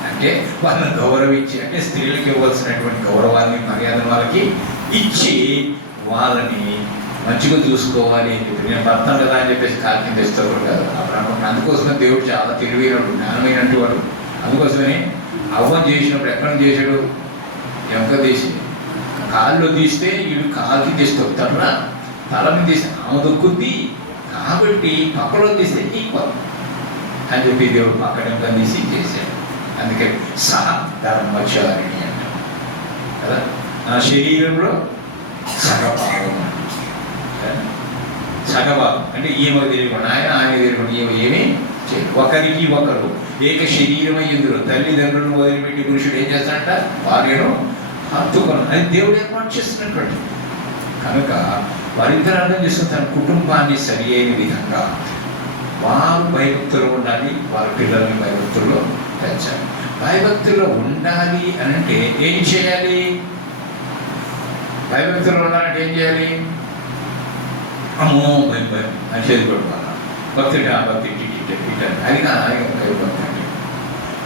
అంటే వాళ్ళని గౌరవించి, అంటే స్త్రీలకు ఇవ్వాల్సినటువంటి గౌరవాన్ని, మర్యాదను వాళ్ళకి ఇచ్చి వాళ్ళని మంచిగా చూసుకోవాలి అని చెప్పి. నేను భర్తను కదా అని చెప్పేసి కాకి తెస్తారు కదా అప్పుడు. అందుకోసమే దేవుడు చాలా తెలివైనడు, జ్ఞానమైనట్టు వాడు. అందుకోసమే అవ్వం చేసినప్పుడు ఎక్కడ చేశాడు? ఎంక తీసి కాళ్ళు తీస్తే వీడు కాలుకి తీస్తావు, తల మీద తీస్తే ఆమె దొక్కుద్ది, కాబట్టి పక్కలో తీస్తే నీకు అని చెప్పి దేవుడు పక్కన తీసి చేశాడు. అందుకే సహధర్మచారిణి అంటాం కదా. నా శరీరంలో సగభాగం, సగభాగం అంటే ఈమె తెలియకుండా ఆయన తెలియకుండా ఏమీ చేయదు. ఒకరికి ఒకరు ఏక శరీరమై ఎందులో తల్లిదండ్రులను వదిలిపెట్టి పురుషుడు ఏం చేస్తాడంట? భార్యను హత్తుకొని, అది దేవుడు ఏర్పాటు చేస్తున్నటువంటి. కనుక వారిద్దరు అర్థం చేసుకుని తన కుటుంబాన్ని సరి అయిన విధంగా వారు భయభక్తులు ఉండాలి, వారి పిల్లల్ని భయభక్తుల్లో పెంచాలి. భయభక్తుల్లో ఉండాలి అని అంటే ఏం చేయాలి? భయభక్తుల్లో ఉండాలంటే ఏం చేయాలి? అమ్మో భయం భయం అని చేతి కొట్టుకోవాలి. భక్తుడి ఆ భక్తి అది కాదు భక్తి అంటే.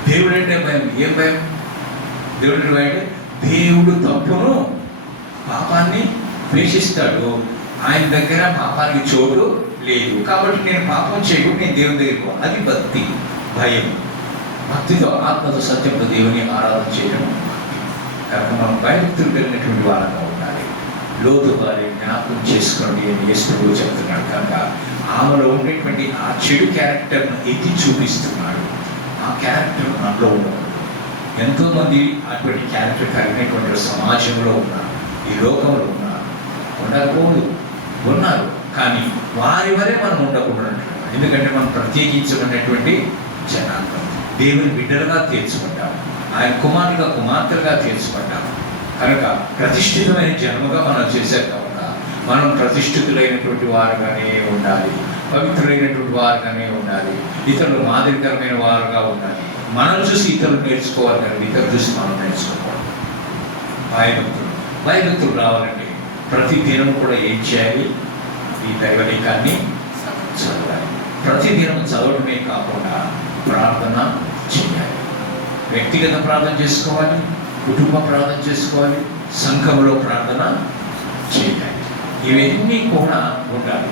దేవుడు అంటే భయం. ఏం భయం? దేవుడు అంటే దేవుడు తప్పును పాపాన్ని ద్వేషిస్తాడు. ఆయన దగ్గర పాపానికి చోటు లేదు, కాబట్టి నేను పాపం చేయకుండా నేను దేవుని దగ్గరికి పోవాలి. అది భక్తి, భయం. భక్తితో ఆత్మతో సత్యంతో దేవుని ఆరాధన చేయడం కనుక మనం భయభక్తులు కలిగినటువంటి వారంగా ఉండాలి. లోతు వారి జ్ఞాపకం చేసుకోండి అని యేసు చెప్తున్నాడు. కనుక ఆమెలో ఉండేటువంటి ఆ చెడు క్యారెక్టర్ను ఎత్తి చూపిస్తున్నాడు. ఆ క్యారెక్టర్ మనలో ఉండకూడదు. ఎంతోమంది అటువంటి క్యారెక్టర్ కలిగినటువంటి సమాజంలో ఉన్నారు, ఈ లోకంలో ఉన్నారు, ఉండకూడదు ఉన్నారు. కానీ వారి వరే మనం ఉండకూడదు. ఎందుకంటే మనం ప్రత్యేకించబడినటువంటి జనాంగం, దేవుని బిడ్డలుగా తీర్చుకుంటాం, ఆయన కుమారుగా కుమార్తెలుగా తీర్చుకుంటాం. కనుక ప్రతిష్ఠితమైన జన్మగా మనం చేశాం. కనుక మనం ప్రతిష్ఠితులైనటువంటి వారుగానే ఉండాలి, పవిత్రులైనటువంటి వారుగానే ఉండాలి, ఇతరులు మాదిరికరమైన వారుగా ఉండాలి. మనం చూసి ఇతరులు నేర్చుకోవాలి, కానీ ఇతరులు చూసి మనం నేర్చుకోవాలి. భయభక్తులు రావాలంటే ప్రతి దినం కూడా ఏం చేయాలి? ఈ దైవలేఖాన్ని చదవాలి. ప్రతిదినం చదవడమే కాకుండా ప్రార్థన చేయాలి. వ్యక్తిగత ప్రార్థన చేసుకోవాలి, కుటుంబ ప్రార్థన చేసుకోవాలి, సంఘంలో ప్రార్థన చేయాలి. ఇవన్నీ కూడా ఉండాలి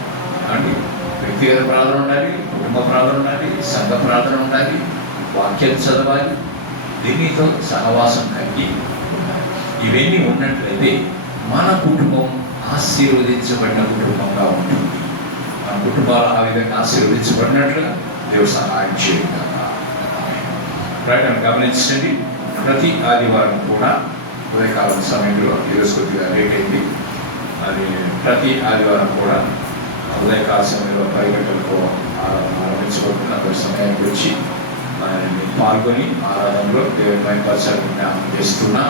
అండి. వ్యక్తిగత ప్రార్థన ఉండాలి, కుటుంబ ప్రార్థన ఉండాలి, సంఘ ప్రార్థన ఉండాలి, వాక్యం చదవాలి, దీనితో సహవాసం కలిగి ఉండాలి. ఇవన్నీ ఉన్నట్లయితే మన కుటుంబం ఆశీర్వదించబడిన కుటుంబంగా ఉంటుంది. మన కుటుంబాలు ఆ విధంగా ఆశీర్వదించబడినట్లుగా దేవుడు సహాయం చేయాలి. గమనించండి, ప్రతి ఆదివారం కూడా ఉదయకాలం సమయంలో ఈరోజు కొద్దిగా లేట్ అయింది. అది ప్రతి ఆదివారం కూడా ఉదయకాల సమయంలో 10 గంటలకు ఆరంభించబడుతున్న అటువంటి సమయానికి వచ్చి పాల్గొని ఆరాధనలో దేవుని మహిమపరచాలని జ్ఞాపకం చేస్తున్నా.